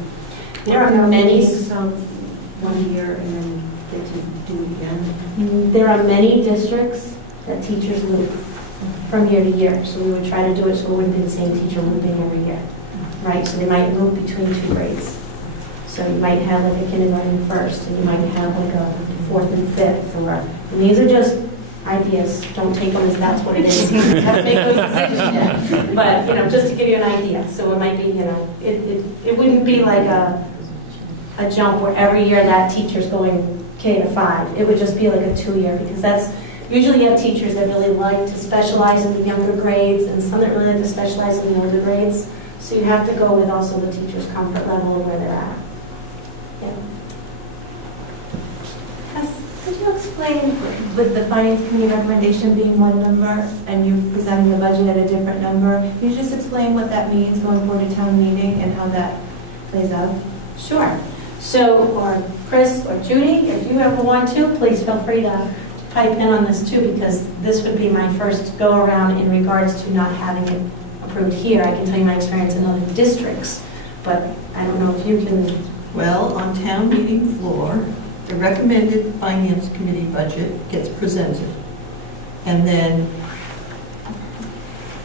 There are many, So 1 year and then get to do it again. there are many districts that teachers loop from year to year. So we would try to do it so it wouldn't be the same teacher looping every year, right? So they might loop between 2 grades. So you might have like a kindergarten first, and you might have like a 4th and 5th, and these are just ideas. Don't take them as that's what it is. You have to make those decisions yet. But, you know, just to give you an idea. So it might be, you know, it wouldn't be like a jump where every year that teacher's going K to 5. It would just be like a 2-year, because that's, usually you have teachers that really like to specialize in the younger grades, and some that really like to specialize in the older grades. So you have to go with also the teacher's comfort level and where they're at. Yeah. Could you explain, with the finance committee recommendation being one number and you presenting the budget at a different number, can you just explain what that means going forward to town meeting and how that plays out? Sure. So, or Chris or Judy, if you ever want to, please feel free to pipe in on this too, because this would be my first go-around in regards to not having it approved here. I can tell you my experience in other districts, but I don't know if you can. Well, on town meeting floor, the recommended finance committee budget gets presented. And then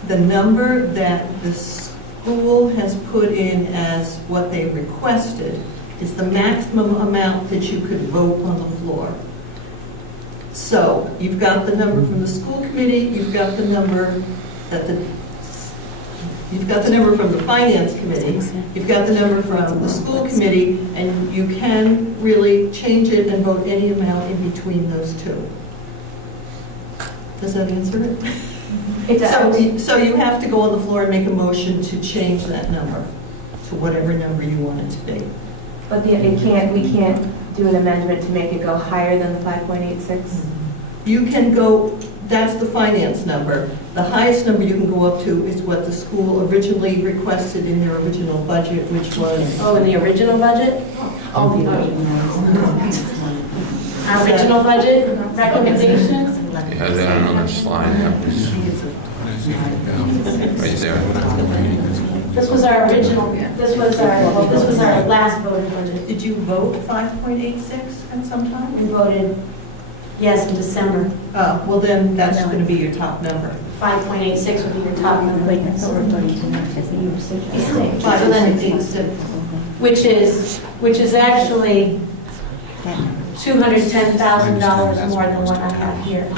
the number that the school has put in as what they requested is the maximum amount that you could vote on the floor. So you've got the number from the school committee, you've got the number from the finance committee, you've got the number from the school committee, and you can really change it and vote any amount in between those two. Does that answer it? It does. So you have to go on the floor and make a motion to change that number to whatever number you want it to be. But we can't do an amendment to make it go higher than the 5.86? You can go, that's the finance number. The highest number you can go up to is what the school originally requested in their original budget, which was... Oh, in the original budget? Our original budget recommendation? Yeah, then another slide, that was right there. This was our original, this was our last voted budget. Did you vote 5.86 at some time? We voted, yes, in December. Oh, well then, that's going to be your top number. 5.86 would be your top number. Wait, that's what we're voting tonight, isn't it? So then, 5.86. which is actually $210,000 more than what I have here.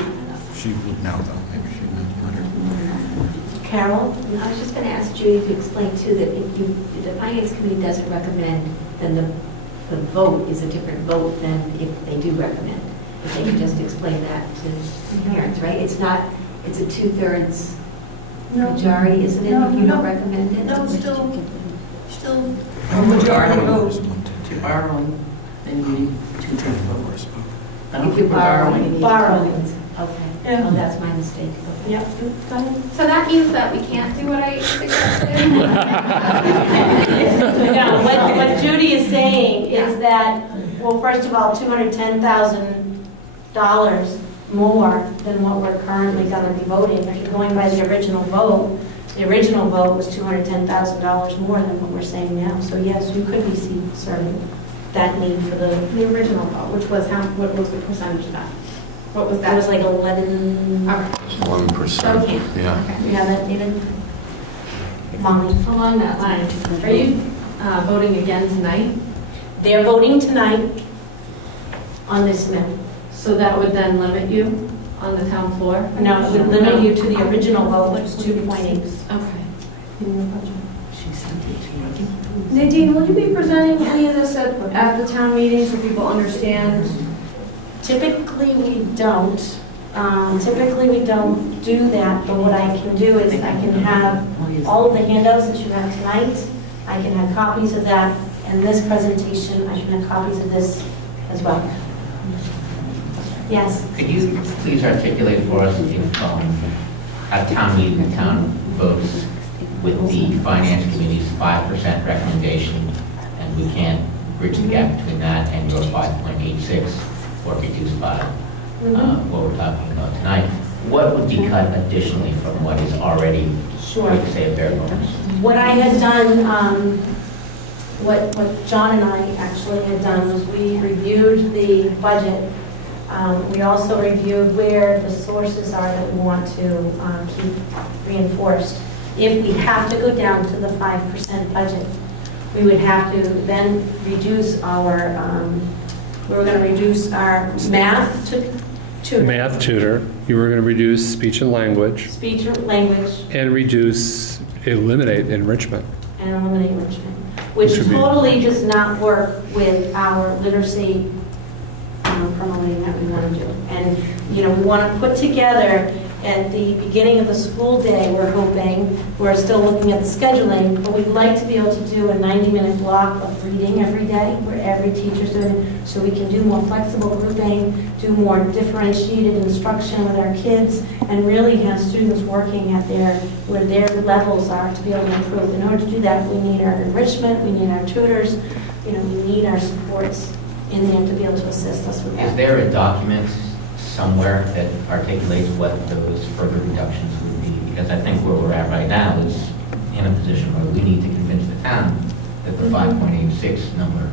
She would know though, maybe she would. Carol? I was just going to ask Judy to explain too that if the finance committee doesn't recommend, then the vote is a different vote than if they do recommend. If they could just explain that to parents, right? It's a 2/3 majority, isn't it, if you don't recommend it? No, still a majority vote. To borrow, then you need 2/3 vote. If you're borrowing. you need to- Borrowing. Okay. Yeah. Oh, that's my mistake. Okay. Yep. Go ahead. So that means that we can't do what I suggested? No, what Judy is saying is that, well, first of all, $210,000 more than what we're currently going to be voting. If you're going by the original vote was $210,000 more than what we're saying now. So yes, you could be serving that need for the original vote, which was what was the percentage of that? What was That that? was like 11. Okay. 1%, Okay. yeah. You have that, David? Molly? Along that line, are you voting again tonight? They're voting tonight on this amendment. So that would then limit you on the town floor? No, it would limit you to the original vote, which is 2.8. Okay. Nadine, will you be presenting any of this at the town meeting so people understand? Typically, we don't. Typically, we don't do that, but what I can do is I can have all of the handouts that you have tonight. I can have copies of that, and this presentation, I can have copies of this as well. Yes? Could you please articulate for us if at town meeting, the town votes with the finance committee's 5% recommendation, and we can't bridge the gap between that and your 5.86 or reduced by what we're talking about tonight, what would be cut additionally from what is already, Sure. like say, a bare bones? What I had done, what John and I actually had done was we reviewed the budget. We also reviewed where the sources are that we want to keep reinforced. If we have to go down to the 5% budget, we would have to then reduce our, we were going to reduce our math to Math tutor, you were going to reduce speech and language, speech or language, and eliminate enrichment. and eliminate enrichment, which Which would be- totally does not work with our literacy promoting that we want to do. And, we want to put together at the beginning of the school day, we're hoping, we're still looking at the scheduling, but we'd like to be able to do a 90-minute block of reading every day, where every teacher's doing, so we can do more flexible grouping, do more differentiated instruction with our kids, and really have students working at where their levels are to be able to improve. In order to do that, we need our enrichment, we need our tutors, we need our supports in there to be able to assist us with Is that. there a document somewhere that articulates what those further reductions would be? Because I think where we're at right now is in a position where we need to convince the town that the 5.86 number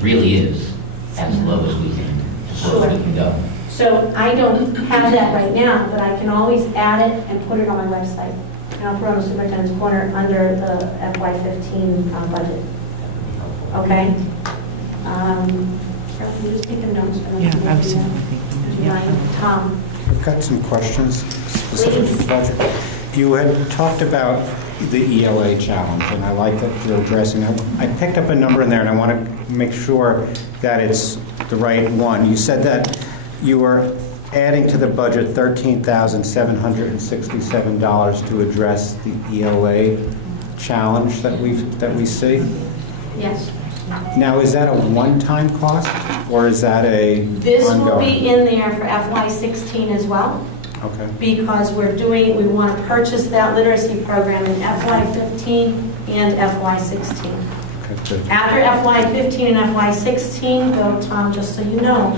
really is as low as we can go. So I don't have that right now, but I can always add it and put it on my website. And I'll put it on the superintendent's corner under the FY15 budget. Okay? Carol, can you just take a notes? Yeah, I was thinking, Ryan, Tom. I've got some questions specific to the budget. You had talked about the ELA challenge, and I like that you're addressing it. I picked up a number in there, and I want to make sure that it's the right one. You said that you were adding to the budget $13,767 to address the ELA challenge that we see. Yes. Now, is that a one-time cost, or is that a This will ongoing? be in there for FY16 as well, Okay. because we want to purchase that literacy program in FY15 and FY16. Okay, good. After FY15 and FY16, though, Tom, just so you know,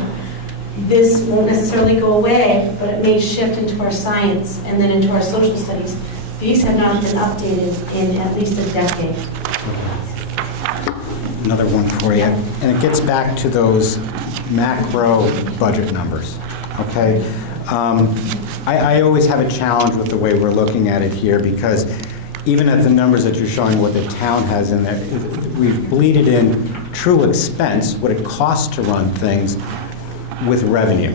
this won't necessarily go away, but it may shift into our science and then into our social studies. These have not been updated in at least a decade. Another one for you, and it gets back to those macro budget numbers, okay? I always have a challenge with the way we're looking at it here, because even at the numbers that you're showing what the town has in there, we've bleeded in true expense, what it costs to run things, with revenue.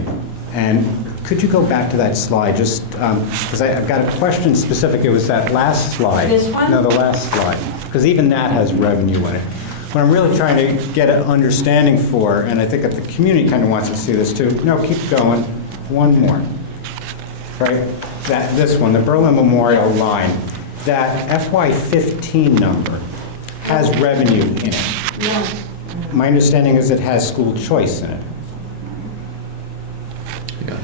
And could you go back to that slide, just, because I've got a question specific, it was that last slide. This one? No, the last slide, because even that has revenue in it. What I'm really trying to get an understanding for, and I think that the community kind of wants to see this too, no, keep going, one more, right? This one, the Berlin Memorial line, that FY15 number has revenue in it. Yeah. My understanding is it has school choice in it. Yeah.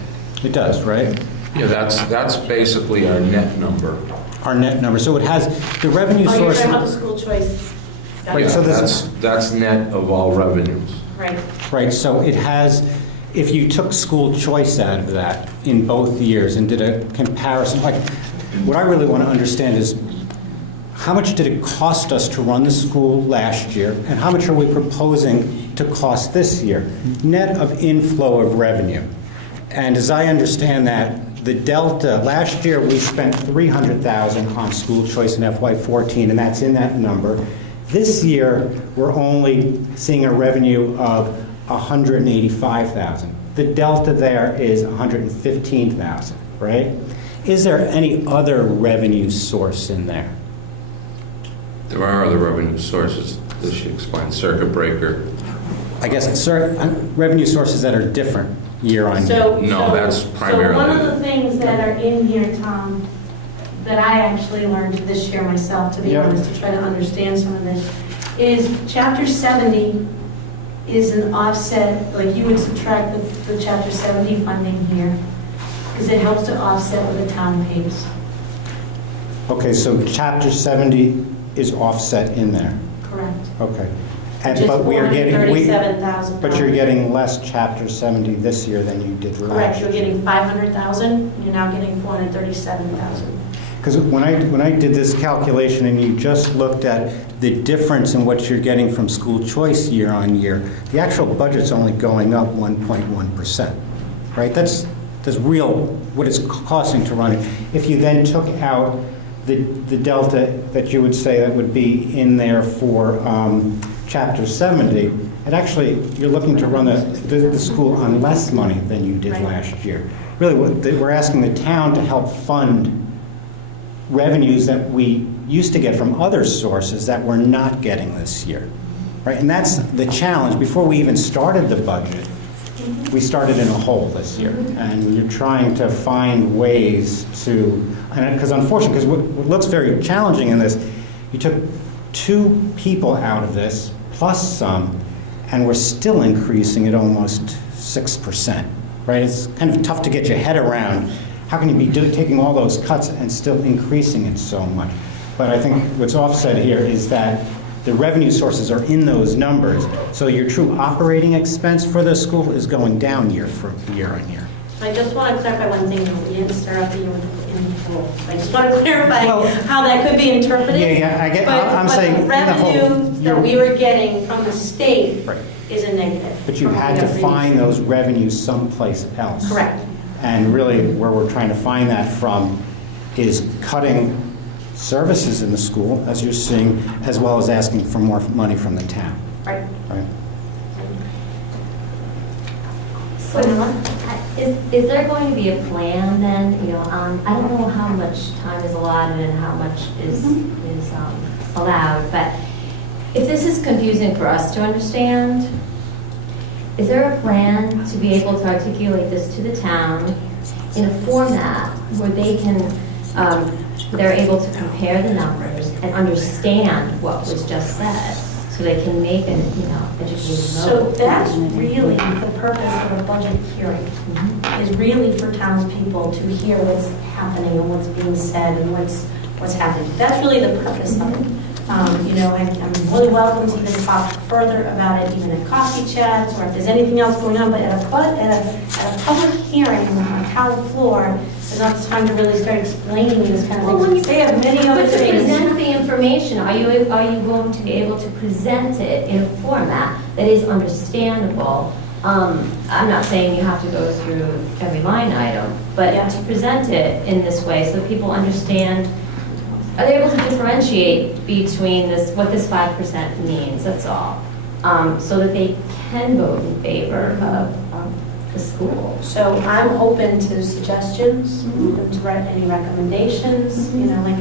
It does, right? Yeah, that's basically our net number. Our net number, so it has, the revenue Oh, you're source. talking about the school choice. Right, so this- That's net of all revenues. Right. Right, so it has, if you took school choice out of that in both years and did a comparison, like, what I really want to understand is, how much did it cost us to run the school last year, and how much are we proposing to cost this year? Net of inflow of revenue. And as I understand that, the delta, last year we spent $300,000 on school choice in FY14, and that's in that number. This year, we're only seeing a revenue of $185,000. The delta there is $115,000, right? Is there any other revenue source in there? There are other revenue sources, as she explained, circuit breaker. I guess revenue sources that are different year on year. No, that's primarily- So one of the things that are in here, Tom, that I actually learned this year myself, to be Yeah. honest, to try to understand some of this, is Chapter 70 is an offset, like you would subtract the Chapter 70 funding here, because it helps to offset what the town pays. Okay, so Chapter 70 is offset in there. Correct. Okay. Which is But we are getting, $437,000. but you're getting less Chapter 70 this year than you did last Correct, year. you're getting 500,000, you're now getting 437,000. Because when I did this calculation and you just looked at the difference in what you're getting from school choice year on year, the actual budget's only going up 1.1%, right? That's real, what it's costing to run it. If you then took out the delta that you would say that would be in there for Chapter 70, it actually, you're looking to run the school on less money than you did last year. Really, we're asking the town to help fund revenues that we used to get from other sources that we're not getting this year, right? And that's the challenge. Before we even started the budget, we started in a hole this year, and you're trying to find ways to, because unfortunately, because what looks very challenging in this, you took 2 people out of this, plus some, and we're still increasing at almost 6%, right? It's kind of tough to get your head around. How can you be taking all those cuts and still increasing it so much? But I think what's offset here is that the revenue sources are in those numbers, so your true operating expense for the school is going down year on year. I just want to clarify one thing, though. We didn't start off the year with the hole. I just want to clarify how that could be interpreted. Yeah, I get, But I'm saying the in the whole. revenue that we were getting from the state is a negative. But you for had to whatever find reason. those revenues someplace else. Correct. And really, where we're trying to find that from is cutting services in the school, as you're seeing, as well as asking for more money from the town. Right. Right? So, is there going to be a plan then, you know, I don't know how much time is allotted and how much is allowed, but if this is confusing for us to understand, is there a plan to be able to articulate this to the town in a format where they can, they're able to compare the numbers and understand what was just said, so they can make an, educated So vote? that's really the purpose of a budget hearing, is really for townspeople to hear what's happening and what's being said and what's happening. That's really the purpose of it. I'm really welcome to even talk further about it, even in coffee chats, or if there's anything else going on, but at a public hearing on a town floor, there's not time to really start explaining these kind of things. They have many other But to things. present the information, are you going to be able to present it in a format that is understandable? I'm not saying you have to go through every line item, but to present it in this way so people understand, are they able to differentiate between what this 5% means, that's all, so that they can vote in favor of the school? So I'm open to suggestions, open to write any recommendations, like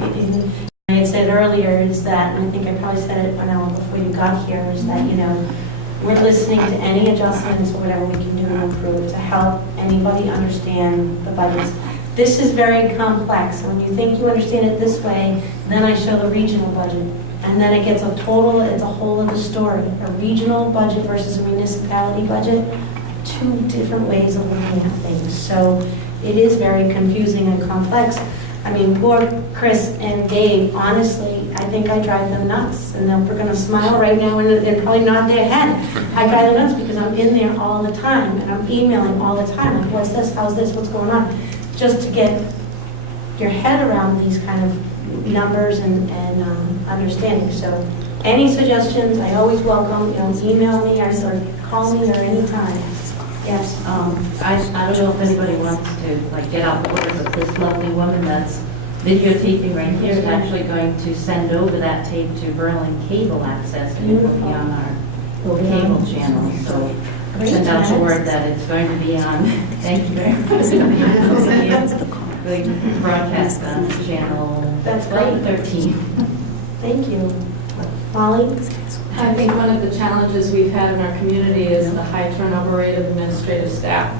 I had said earlier, is that, and I think I probably said it before you got here, is that, we're listening to any adjustments or whatever we can do to improve, to help anybody understand the budgets. This is very complex. When you think you understand it this way, then I show the regional budget. And then it gets it's a whole other story. A regional budget versus a municipality budget, two different ways of looking at things. So it is very confusing and complex. I mean, poor Chris and Dave, honestly, I think I drive them nuts. And they're going to smile right now and they're probably nod their head. I drive them nuts because I'm in there all the time and I'm emailing all the time. Like, what's this? How's this? What's going on? Just to get your head around these kind of numbers and understanding. So any suggestions, I always welcome. Email me or call me or anytime. Yes. I don't know if anybody wants to get out the order, but this lovely woman that's videotaping right here is actually going to send over that tape to Berlin Cable Access, and it will be on our cable channel. So send out the word that it's going to be on. Thank you very much. Going to broadcast on channel. That's great. 13. Thank you. Molly? I think one of the challenges we've had in our community is the high turnover rate of administrative staff.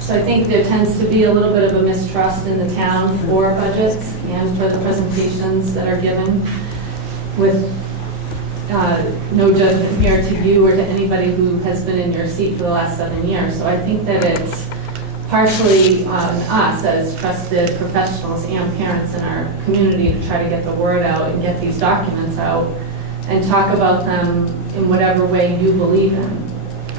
So I think there tends to be a little bit of a mistrust in the town for budgets and for the presentations that are given, with no judgment here to you or to anybody who has been in your seat for the last 7 years. So I think that it's partially on us as trusted professionals and parents in our community to try to get the word out and get these documents out and talk about them in whatever way you believe in.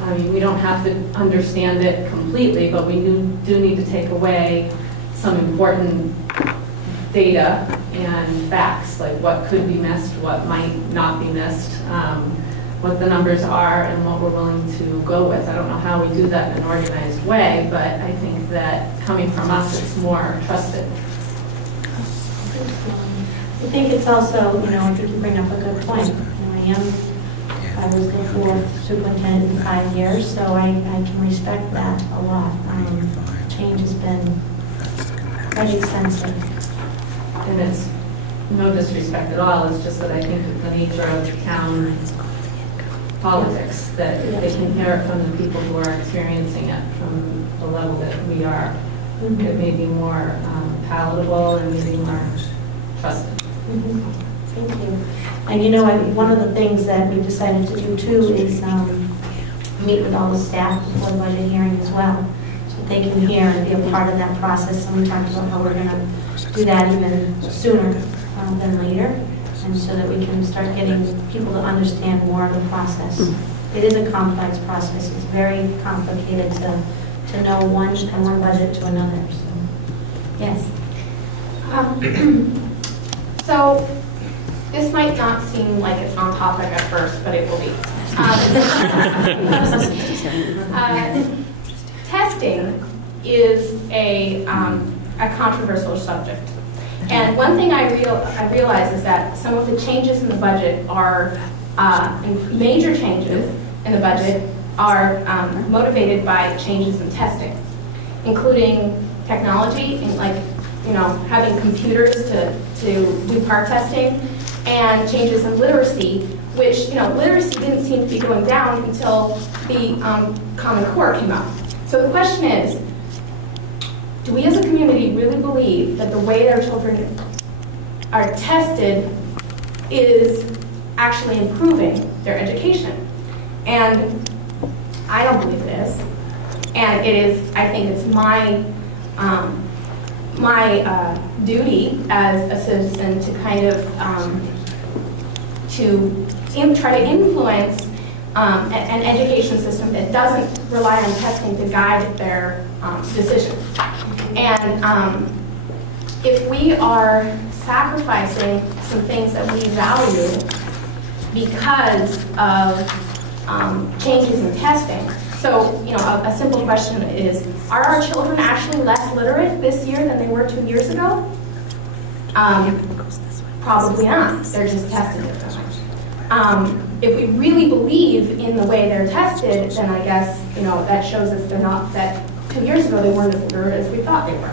I mean, we don't have to understand it completely, but we do need to take away some important data and facts, like what could be missed, what might not be missed, what the numbers are, and what we're willing to go with. I don't know how we do that in an organized way, but I think that coming from us, it's more trusted. I think it's also, I think you bring up a good point. I was the fourth superintendent in 5 years, so I can respect that a lot. Change has been quite extensive. And it's no disrespect at all, it's just that I think that the nature of town politics, that they can hear it from the people who are experiencing it from the level that we are. It may be more palatable and maybe more trusted. Thank you. And one of the things that we decided to do too is meet with all the staff before the budget hearing as well, so that they can hear and be a part of that process. And we talked about how we're going to do that even sooner than later, and so that we can start getting people to understand more of the process. It is a complex process. It's very complicated to know one budget to another. So, yes. So this might not seem like it's on topic at first, but it will be. Testing is a controversial subject. And one thing I realize is that some of the changes in the budget are, major changes in the budget are motivated by changes in testing, including technology, and like, having computers to do part testing, and changes in literacy, which, literacy didn't seem to be going down until the Common Core came out. So the question is, do we as a community really believe that the way our children are tested is actually improving their education? And I don't believe it is. And it is, I think it's my duty as a citizen to kind of try to influence an education system that doesn't rely on testing to guide their decisions. And if we are sacrificing some things that we value because of changes in testing, so a simple question is, are our children actually less literate this year than they were 2 years ago? Probably not. They're just tested differently. If we really believe in the way they're tested, then I guess that shows us they're not, that 2 years ago they weren't as literate as we thought they were.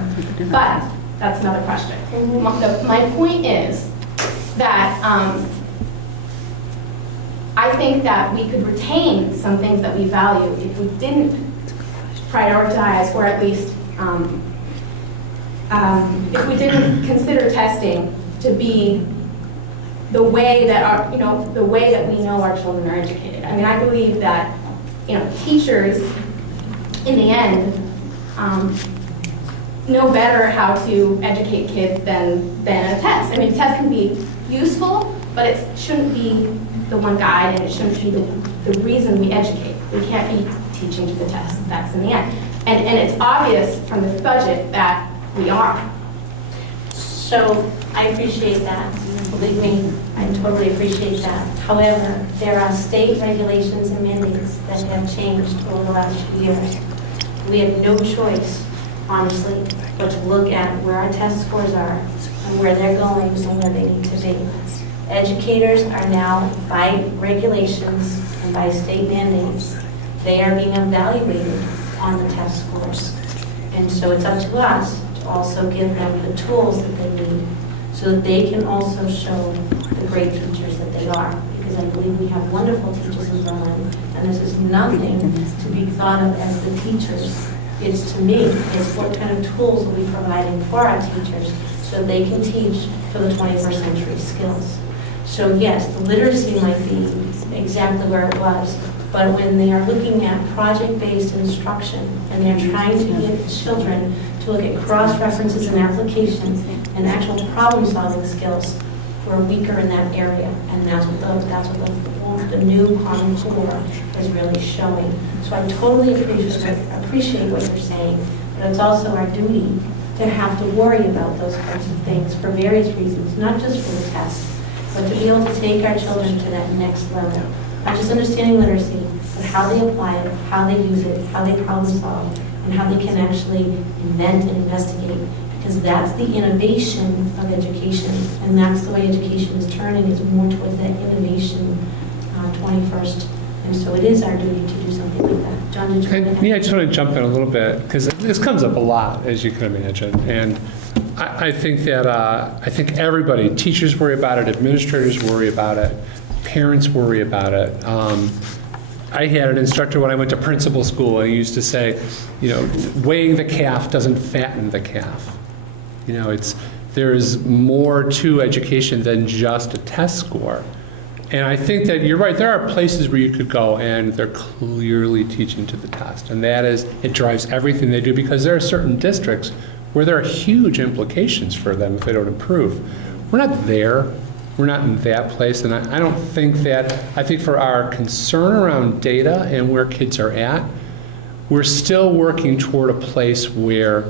But that's another question. My point is that I think that we could retain some things that we value if we didn't prioritize, or at least if we didn't consider testing to be the way that the way that we know our children are educated. I mean, I believe that teachers, in the end, know better how to educate kids than a test. I mean, a test can be useful, but it shouldn't be the one guide, and it shouldn't be the reason we educate. We can't be teaching to the test. That's in the end. And it's obvious from this budget that we are. So I appreciate that. Believe me, I totally appreciate that. However, there are state regulations and mandates that have changed over the last few years. We have no choice, honestly, but to look at where our test scores are and where they're going and where they need to be. Educators are now, by regulations and by state mandates, they are being evaluated on the test scores. And so it's up to us to also give them the tools that they need so that they can also show the great teachers that they are. Because I believe we have wonderful teachers in Berlin, and this is nothing to be thought of as the teachers. It's, to me, it's what kind of tools are we providing for our teachers so they can teach for the 21st century skills. So yes, the literacy might be exactly where it was, but when they are looking at project-based instruction and they're trying to get children to look at cross-references and applications and actual problem-solving skills, we're weaker in that area, and that's what the new Common Core is really showing. So I totally appreciate what you're saying, but it's also our duty to have to worry about those kinds of things for various reasons, not just for the test, but to be able to take our children to that next level. Not just understanding literacy, but how they apply it, how they use it, how they problem solve, and how they can actually invent and investigate. Because that's the innovation of education, and that's the way education is turning, is more towards that innovation 21st. And so it is our duty to do something like that. John, did you want to add? Yeah, I just want to jump in a little bit, because this comes up a lot, as you can imagine. And I think that, I think everybody, teachers worry about it, administrators worry about it, parents worry about it. I had an instructor when I went to principal school, and he used to say, weighing the calf doesn't fatten the calf. There's more to education than just a test score. And I think that you're right, there are places where you could go and they're clearly teaching to the test. And that is, it drives everything they do, because there are certain districts where there are huge implications for them if they don't improve. We're not there. We're not in that place. And I don't think that, I think for our concern around data and where kids are at, we're still working toward a place where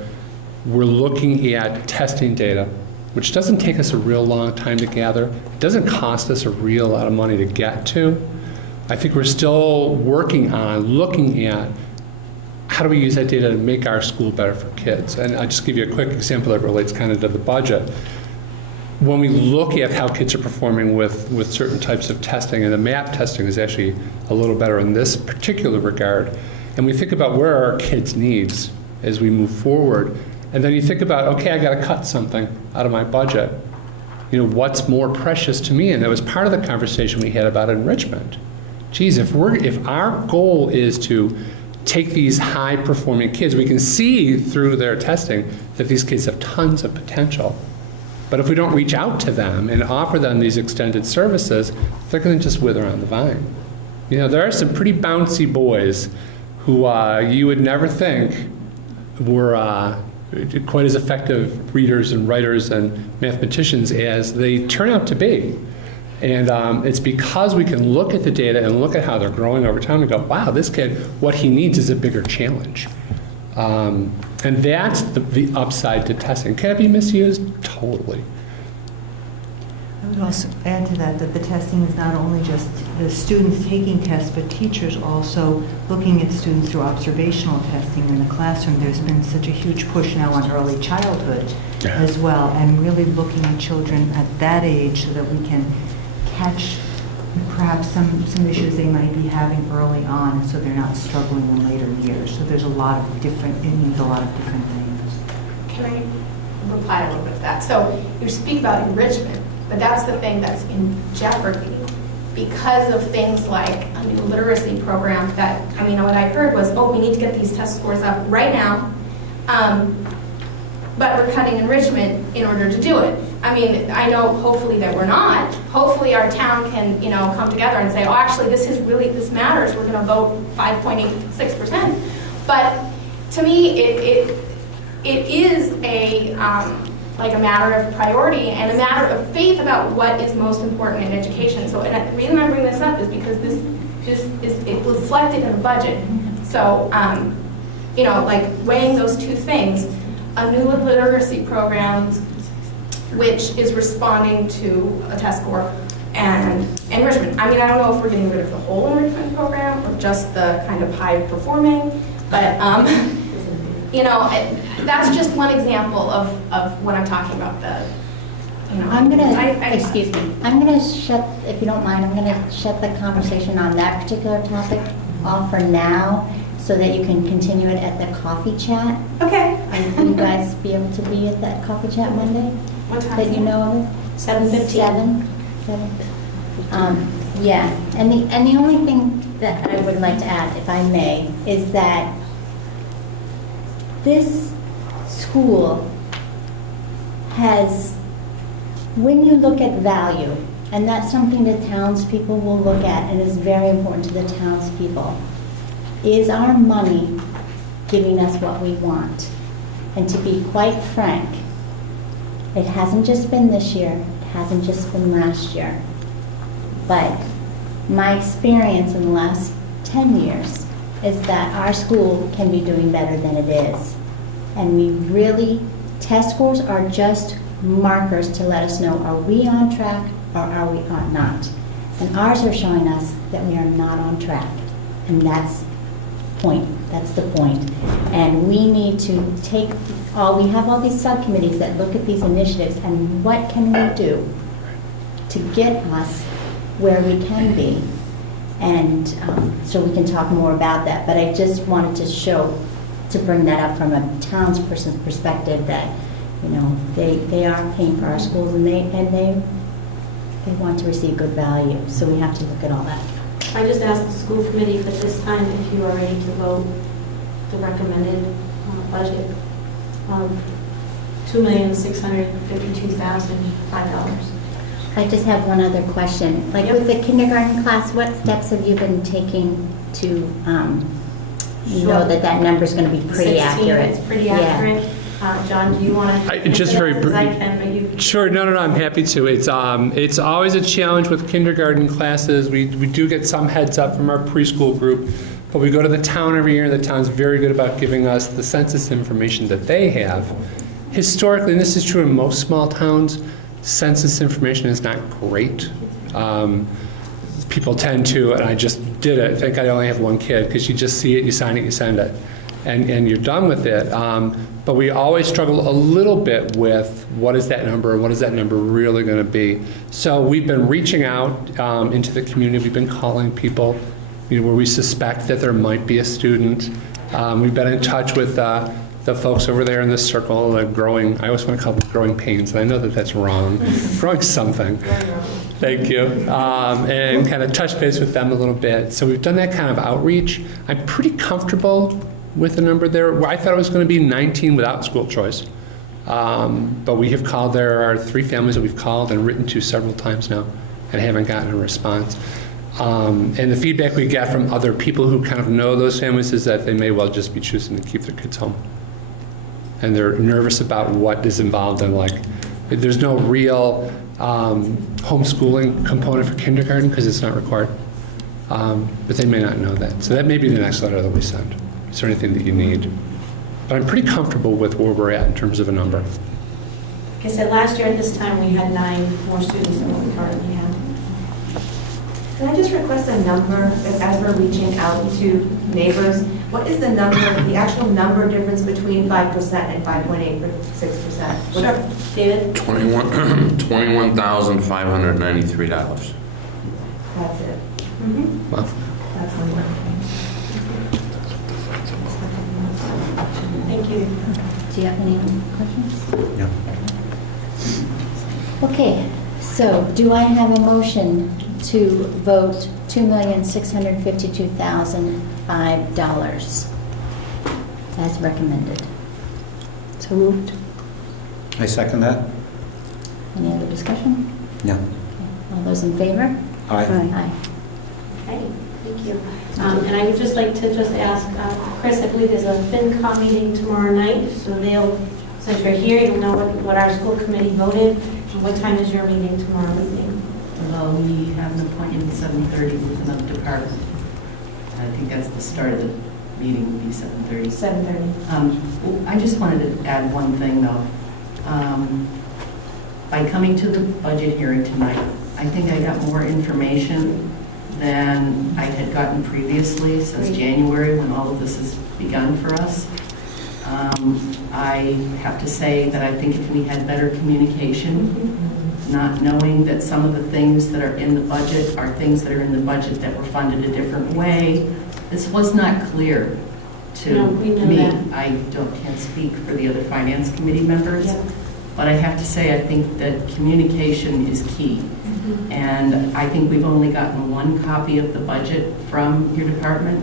we're looking at testing data which doesn't take us a real long time to gather. It doesn't cost us a real lot of money to get to. I think we're still working on looking at how do we use that data to make our school better for kids. And I'll just give you a quick example that relates kind of to the budget. When we look at how kids are performing with certain types of testing, and the MAP testing is actually a little better in this particular regard, and we think about where are our kids' needs as we move forward, and then you think about, okay, I got to cut something out of my budget. You know, what's more precious to me? And that was part of the conversation we had about enrichment. Geez, if our goal is to take these high-performing kids, we can see through their testing that these kids have tons of potential. But if we don't reach out to them and offer them these extended services, they're going to just wither on the vine. You know, there are some pretty bouncy boys who you would never think were quite as effective readers and writers and mathematicians as they turn out to be. And it's because we can look at the data and look at how they're growing over time and go, wow, this kid, what he needs is a bigger challenge. And that's the upside to testing. Can it be misused? Totally. I would also add to that the testing is not only just the students taking tests, but teachers also looking at students through observational testing in the classroom. There's been such a huge push now on early childhood as well, and really looking at children at that age so that we can catch perhaps some issues they might be having early on, so they're not struggling in later years. So there's a lot of different, it means a lot of different things. Can I reply a little bit to that? So you speak about enrichment, but that's the thing that's in jeopardy because of things like a new literacy program that, I mean, what I heard was, oh, we need to get these test scores up right now, but we're cutting enrichment in order to do it. I mean, I know hopefully that we're not. Hopefully our town can, you know, come together and say, oh, actually this matters. We're going to vote 5.86%. But to me, it is a like a matter of priority and a matter of faith about what is most important in education. So, and the reason I bring this up is because this is it reflected in the budget. So, you know, like weighing those two things, a new literacy program which is responding to a test score and enrichment. I mean, I don't know if we're getting rid of the whole enrichment program or just the kind of high performing, but you know, that's just one example of what I'm talking about. I'm gonna, excuse me, I'm gonna shut, if you don't mind, I'm gonna shut the conversation on that particular topic off for now, so that you can continue it at the coffee chat. Okay. And will you guys be able to be at that coffee chat Monday? What time? That you know of? 7:15. 7. Yeah, and the only thing that I would like to add, if I may, is that this school has, when you look at value, and that's something that townspeople will look at and is very important to the townspeople, is our money giving us what we want? And to be quite frank, it hasn't just been this year, it hasn't just been last year, but my experience in the last 10 years is that our school can be doing better than it is. And we really, test scores are just markers to let us know, are we on track or are we not? And ours are showing us that we are not on track. And that's the point. And we need to we have all these subcommittees that look at these initiatives and what can we do to get us where we can be. And so we can talk more about that. But I just wanted to bring that up from a townsperson's perspective that, you know, they are paying for our schools and they want to receive good value. So we have to look at all that. I just asked the school committee for this time if you are ready to vote the recommended budget of $2,652,005. I just have one other question. Like with the kindergarten class, what steps have you been taking to know that number's going to be pretty 16, accurate? It's pretty accurate. John, do you want to? Just very Sure, no, I'm happy to. It's always a challenge with kindergarten classes. We do get some heads up from our preschool group, but we go to the town every year, and the town's very good about giving us the census information that they have. Historically, and this is true in most small towns, census information is not great. People tend to, and I just did it, think I only have one kid, because you just see it, you sign it, you send it, and you're done with it. But we always struggle a little bit with what is that number, what is that number really going to be. So we've been reaching out into the community, we've been calling people, where we suspect that there might be a student. We've been in touch with the folks over there in the circle, growing, I always want to call them growing pains, and I know that that's wrong, growing something. Thank you. And kind of touch base with them a little bit. So we've done that kind of outreach. I'm pretty comfortable with the number there. I thought it was going to be 19 without school choice. But we have called, there are 3 families that we've called and written to several times now and haven't gotten a response. And the feedback we get from other people who kind of know those families is that they may well just be choosing to keep their kids home. And they're nervous about what is involved in, like, there's no real homeschooling component for kindergarten because it's not required. But they may not know that. So that may be the next letter that we send. Is there anything that you need? But I'm pretty comfortable with where we're at in terms of a number. Like I said, last year at this time, we had 9 more students than what we currently have. Can I just request a number as we're reaching out to neighbors? What is the number, the actual number difference between 5% and 5.86%? Sure. David? $21,593. That's it. Wow. That's one more. Thank you. Do you have any questions? Yeah. Okay, so do I have a motion to vote $2,652,005 as recommended? So moved. I second that? Any other discussion? No. All those in favor? Aye. Aye. Okay, thank you. And I would just like to just ask, Chris, I believe there's a FinCom meeting tomorrow night, so they'll, since you're here, you'll know what our school committee voted. And what time is your meeting tomorrow evening? Well, we have an appointment at 7:30 with another department. I think that's the start of the meeting, would be 7:30. 7:30. I just wanted to add one thing, though. By coming to the budget hearing tonight, I think I got more information than I had gotten previously since January, when all of this has begun for us. I have to say that I think if we had better communication, not knowing that some of the things that are in the budget are things that are in the budget that were funded a different way, this was not clear to No, we know me. that. I can't speak for the other finance committee members, Yeah. but I have to say I think that communication is key. And I think we've only gotten one copy of the budget from your department.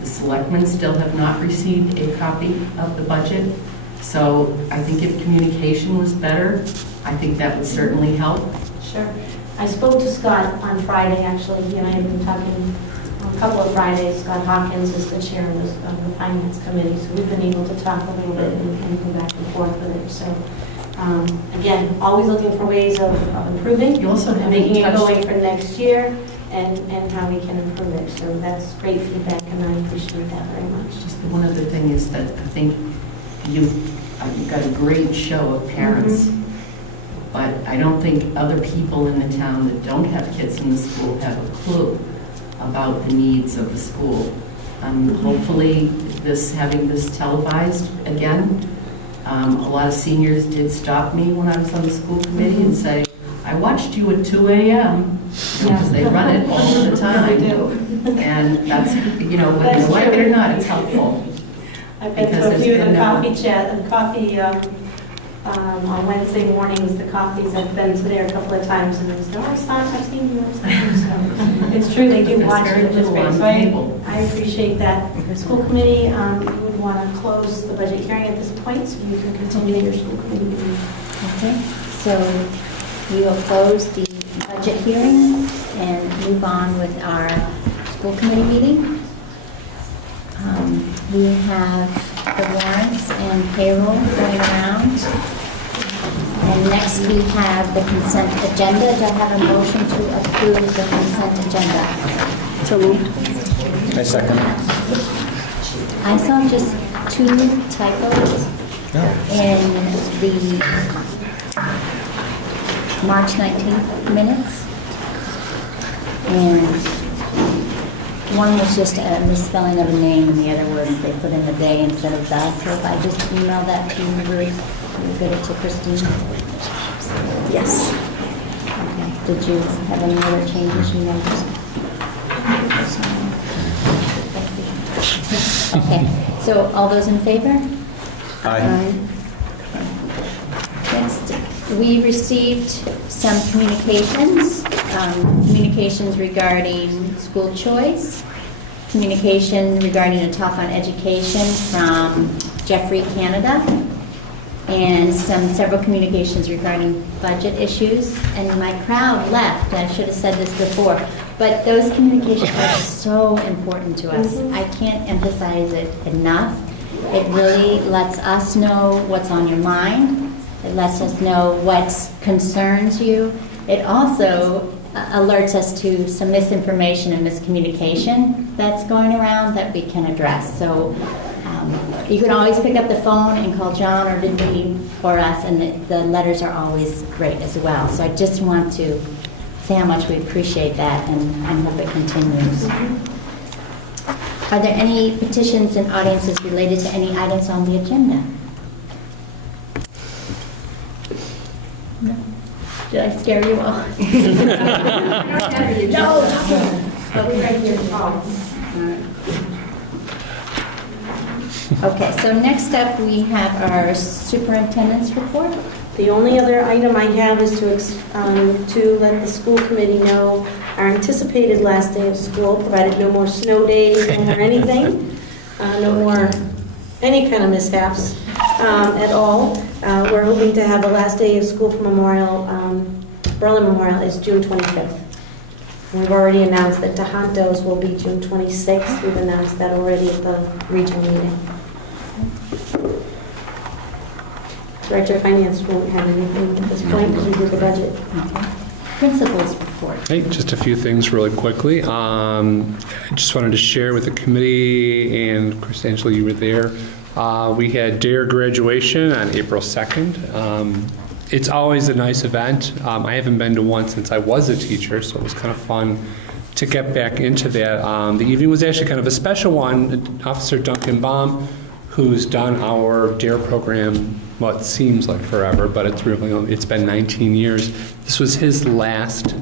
The selectmen still have not received a copy of the budget. So I think if communication was better, I think that would certainly help. Sure. I spoke to Scott on Friday, actually. He and I have been talking on a couple of Fridays. Scott Hawkins is the chair of the Finance Committee, so we've been able to talk a little bit and go back and forth with it. So, again, always looking for ways of improving. You also and haven't making it touched- going for next year and how we can improve it. So that's great feedback, and I appreciate that very much. Just the one other thing is that I think you've got a great show of parents, but I don't think other people in the town that don't have kids in the school have a clue about the needs of the school. Hopefully, having this televised again, a lot of seniors did stop me when I was on the school committee and say, I watched you at 2 a.m. because they run it all the time. And that's, whether you like it or not, it's helpful. I've been Because to a there's few of been the no- coffee on Wednesday mornings, the coffees, I've been to there a couple of times, and it's, I've seen you. So it's true, they do There's watch very it, which is little great. on So the table. I appreciate that. School committee, you would want to close the budget hearing at this point, so you can continue your school committee meeting. Okay, so we will close the budget hearing and move on with our school committee meeting. We have the warrants and payroll going around. And next we have the consent agenda. Do I have a motion to approve the consent agenda? So moved. I second. I saw just 2 typos in the March 19th minutes. And one was just a misspelling of a name, and the other was they put in the day instead of the. So if I just email that to you, Ruth, you get it to Christine? Yes. Okay. Did you have any other changes you noticed? Okay, so all those in favor? Aye. Next, we received some communications regarding school choice, communication regarding a talk on education from Jeffrey Canada, and several communications regarding budget issues. And my crowd left, I should have said this before, but those communications are so important to us. I can't emphasize it enough. It really lets us know what's on your mind. It lets us know what concerns you. It also alerts us to some misinformation and miscommunication that's going around that we can address. So you can always pick up the phone and call John or Denise or us, and the letters are always great as well. So I just want to say how much we appreciate that, and I hope it continues. Are there any petitions and audiences related to any items on the agenda? No? Did I scare you all? No, but we're right here. Okay, so next up we have our superintendent's report. The only other item I have is to let the school committee know our anticipated last day of school, provided no more snow days or anything, no more any kind of mishaps at all. We're hoping to have the last day of school for Berlin Memorial is June 25th. We've already announced that Tohonto's will be June 26th. We've announced that already at the regional meeting. Director of Finance won't have anything at this point because we did the budget. Okay. Principals report. Hey, just a few things really quickly. I just wanted to share with the committee, and of course, Angela, you were there. We had DARE graduation on April 2nd. It's always a nice event. I haven't been to one since I was a teacher, so it was kind of fun to get back into that. The evening was actually kind of a special one. Officer Duncan Baum, who's done our DARE program, well, it seems like forever, but it's been 19 years. This was his last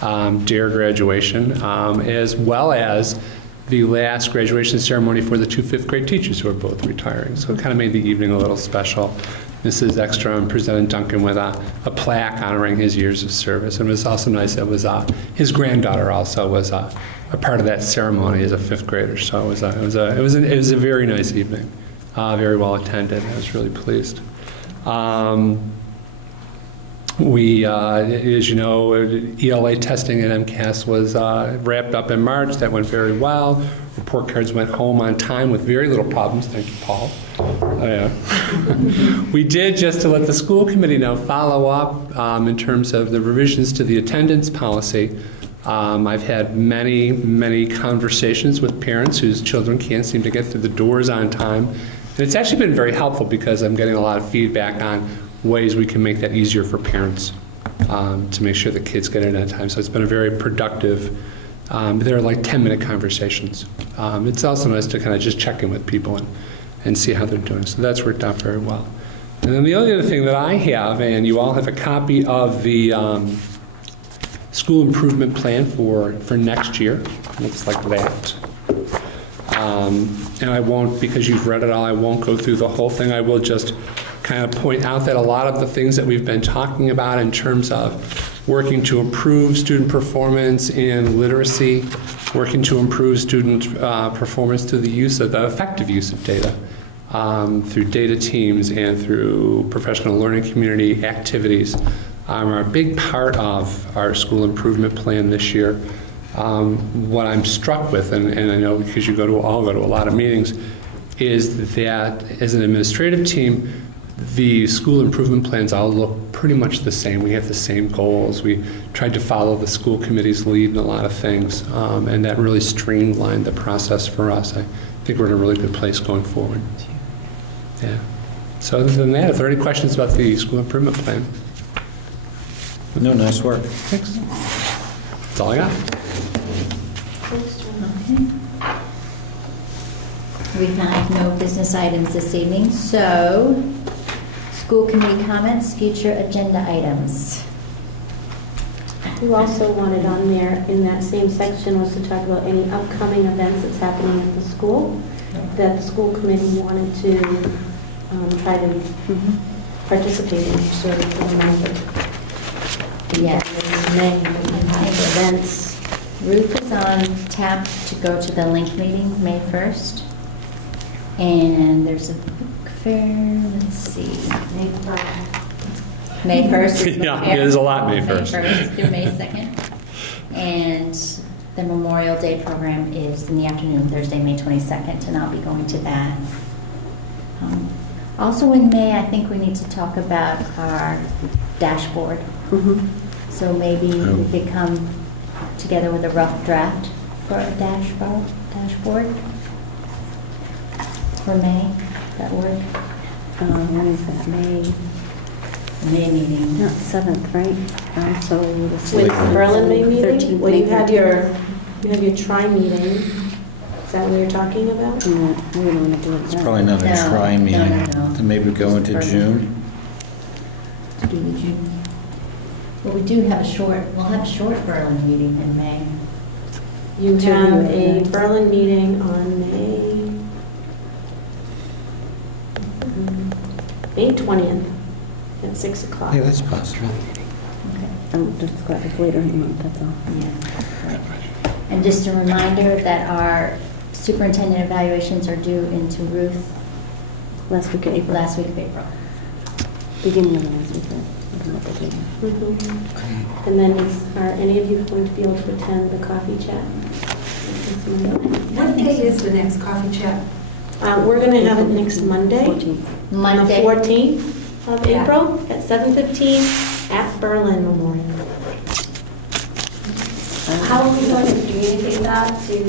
DARE graduation, as well as the last graduation ceremony for the 2 fifth-grade teachers who are both retiring. So it kind of made the evening a little special. Mrs. Ekstrom presented Duncan with a plaque honoring his years of service. And it was also nice that his granddaughter also was a part of that ceremony as a 5th grader. So it was a very nice evening, very well attended. I was really pleased. We, as you know, ELA testing at MCAS was wrapped up in March. That went very well. Report cards went home on time with very little problems. Thank you, Paul. We did, just to let the school committee know, follow up in terms of the revisions to the attendance policy. I've had many, many conversations with parents whose children can't seem to get through the doors on time. And it's actually been very helpful because I'm getting a lot of feedback on ways we can make that easier for parents to make sure the kids get in on time. So it's been a very productive, they're like 10-minute conversations. It's also nice to kind of just check in with people and see how they're doing. So that's worked out very well. And then the only other thing that I have, and you all have a copy of the school improvement plan for next year. It looks like that. And I won't, because you've read it all, I won't go through the whole thing. I will just kind of point out that a lot of the things that we've been talking about in terms of working to improve student performance in literacy, working to improve student performance through the effective use of data, through data teams and through professional learning community activities, are a big part of our school improvement plan this year. What I'm struck with, and I know because you all go to a lot of meetings, is that as an administrative team, the school improvement plans all look pretty much the same. We have the same goals. We tried to follow the school committee's lead in a lot of things, and that really streamlined the process for us. I think we're in a really good place going forward. Yeah. So other than that, are there any questions about the school improvement plan? No, nice work. Thanks. That's all I got. We have no business items this evening, so school committee comments, future agenda items. You also wanted on there, in that same section, was to talk about any upcoming events that's happening at the school, that the school committee wanted to try to participate in, sort of, for the month. Yes. May, we have events. Ruth is on tap to go to the Link meeting, May 1st. And there's a book fair, let's see. May 1st. is the Yeah, fair. there's a lot May 1st. May 1st through May 2nd. And the Memorial Day program is in the afternoon, Thursday, May 22nd, and I'll be going to that. Also in May, I think we need to talk about our dashboard. So maybe we could come together with a rough draft for a dashboard for May. That work? When is that, May? May meeting. Not 7th, right? So With with the Berlin May meeting? 13th, Well, you May have your tri-meeting. Is that what you're talking about? We don't want to do it. It's probably not a No, try no, meeting. no. To maybe go into June. To do the June. Well, we do have we'll have a short Berlin meeting in May. You To have do it, a Berlin meeting on May 20th at 6 o'clock. Yeah, that's possible. Just it's later in the month, that's all. Yeah. Right. And just a reminder that our superintendent evaluations are due into Ruth Last week of April. last week of April. Beginning of the last week, And then are any of you going to be able to attend the coffee chat? What day is the next coffee chat? We're going to have it next Monday. Monday. On the 14th of Yeah. April at 7:15 at Berlin Memorial. How are we going to communicate that to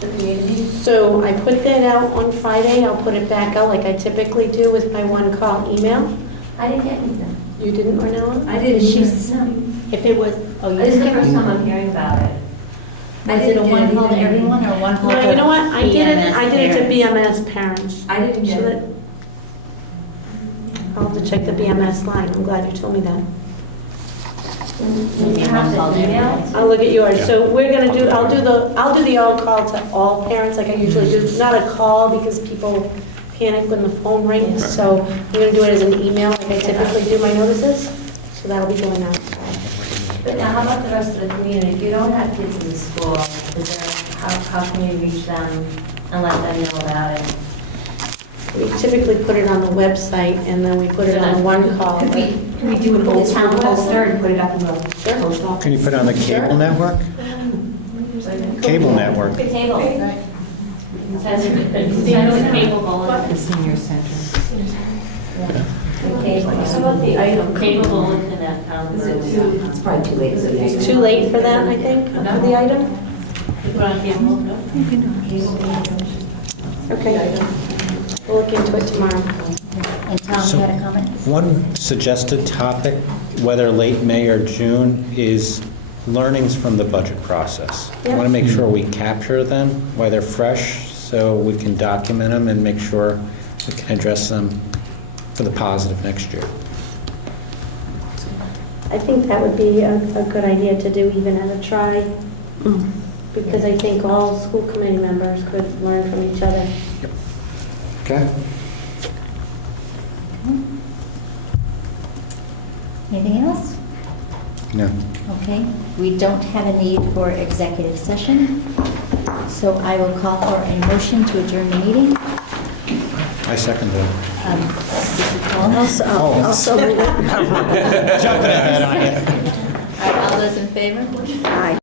the community? So I put that out on Friday. I'll put it back out like I typically do with my one-call email. I didn't get anything. You didn't, Ornella? I didn't. If it was, oh, you This is the didn't first get time I'm hearing about it. Was it a one call to everyone or one call to No, you know what? I did it to BMS BMS parents. I didn't get So it. that- I'll have to check the BMS line. I'm glad you told me that. Maybe You one have call the to email? everyone. I'll look at yours. So we're gonna do, I'll do the all call to all parents like I usually do. Not a call because people panic when the phone rings. So we're gonna do it as an email like I typically do my notices. So that'll be going out. But now, how about the rest of the community? If you don't have kids in the school, how can you reach them and let them know about it? We typically put it on the website and then we put it on the one call. Could we do a whole town poster and put it up in the post office? Can you put it on the cable network? Cable network. The table. Right. Send it the cable bulletin. The senior center. How about the item, cable bulletin at town? Is it too, it's probably too late. It's too late for that, I think, for the item? You put on cable? No? Okay. We'll look into it tomorrow. And Tom, you had a comment? One suggested topic, whether late May or June, is learnings from the budget process. I want to make sure we capture them while they're fresh, so we can document them and make sure we can address them for the positive next year. I think that would be a good idea to do even as a try, because I think all school committee members could learn from each other. Okay. Anything else? No. Okay, we don't have a need for executive session, so I will call for a motion to adjourn the meeting. I second that. Also, Jumping ahead on you. All right, all those in favor? Aye.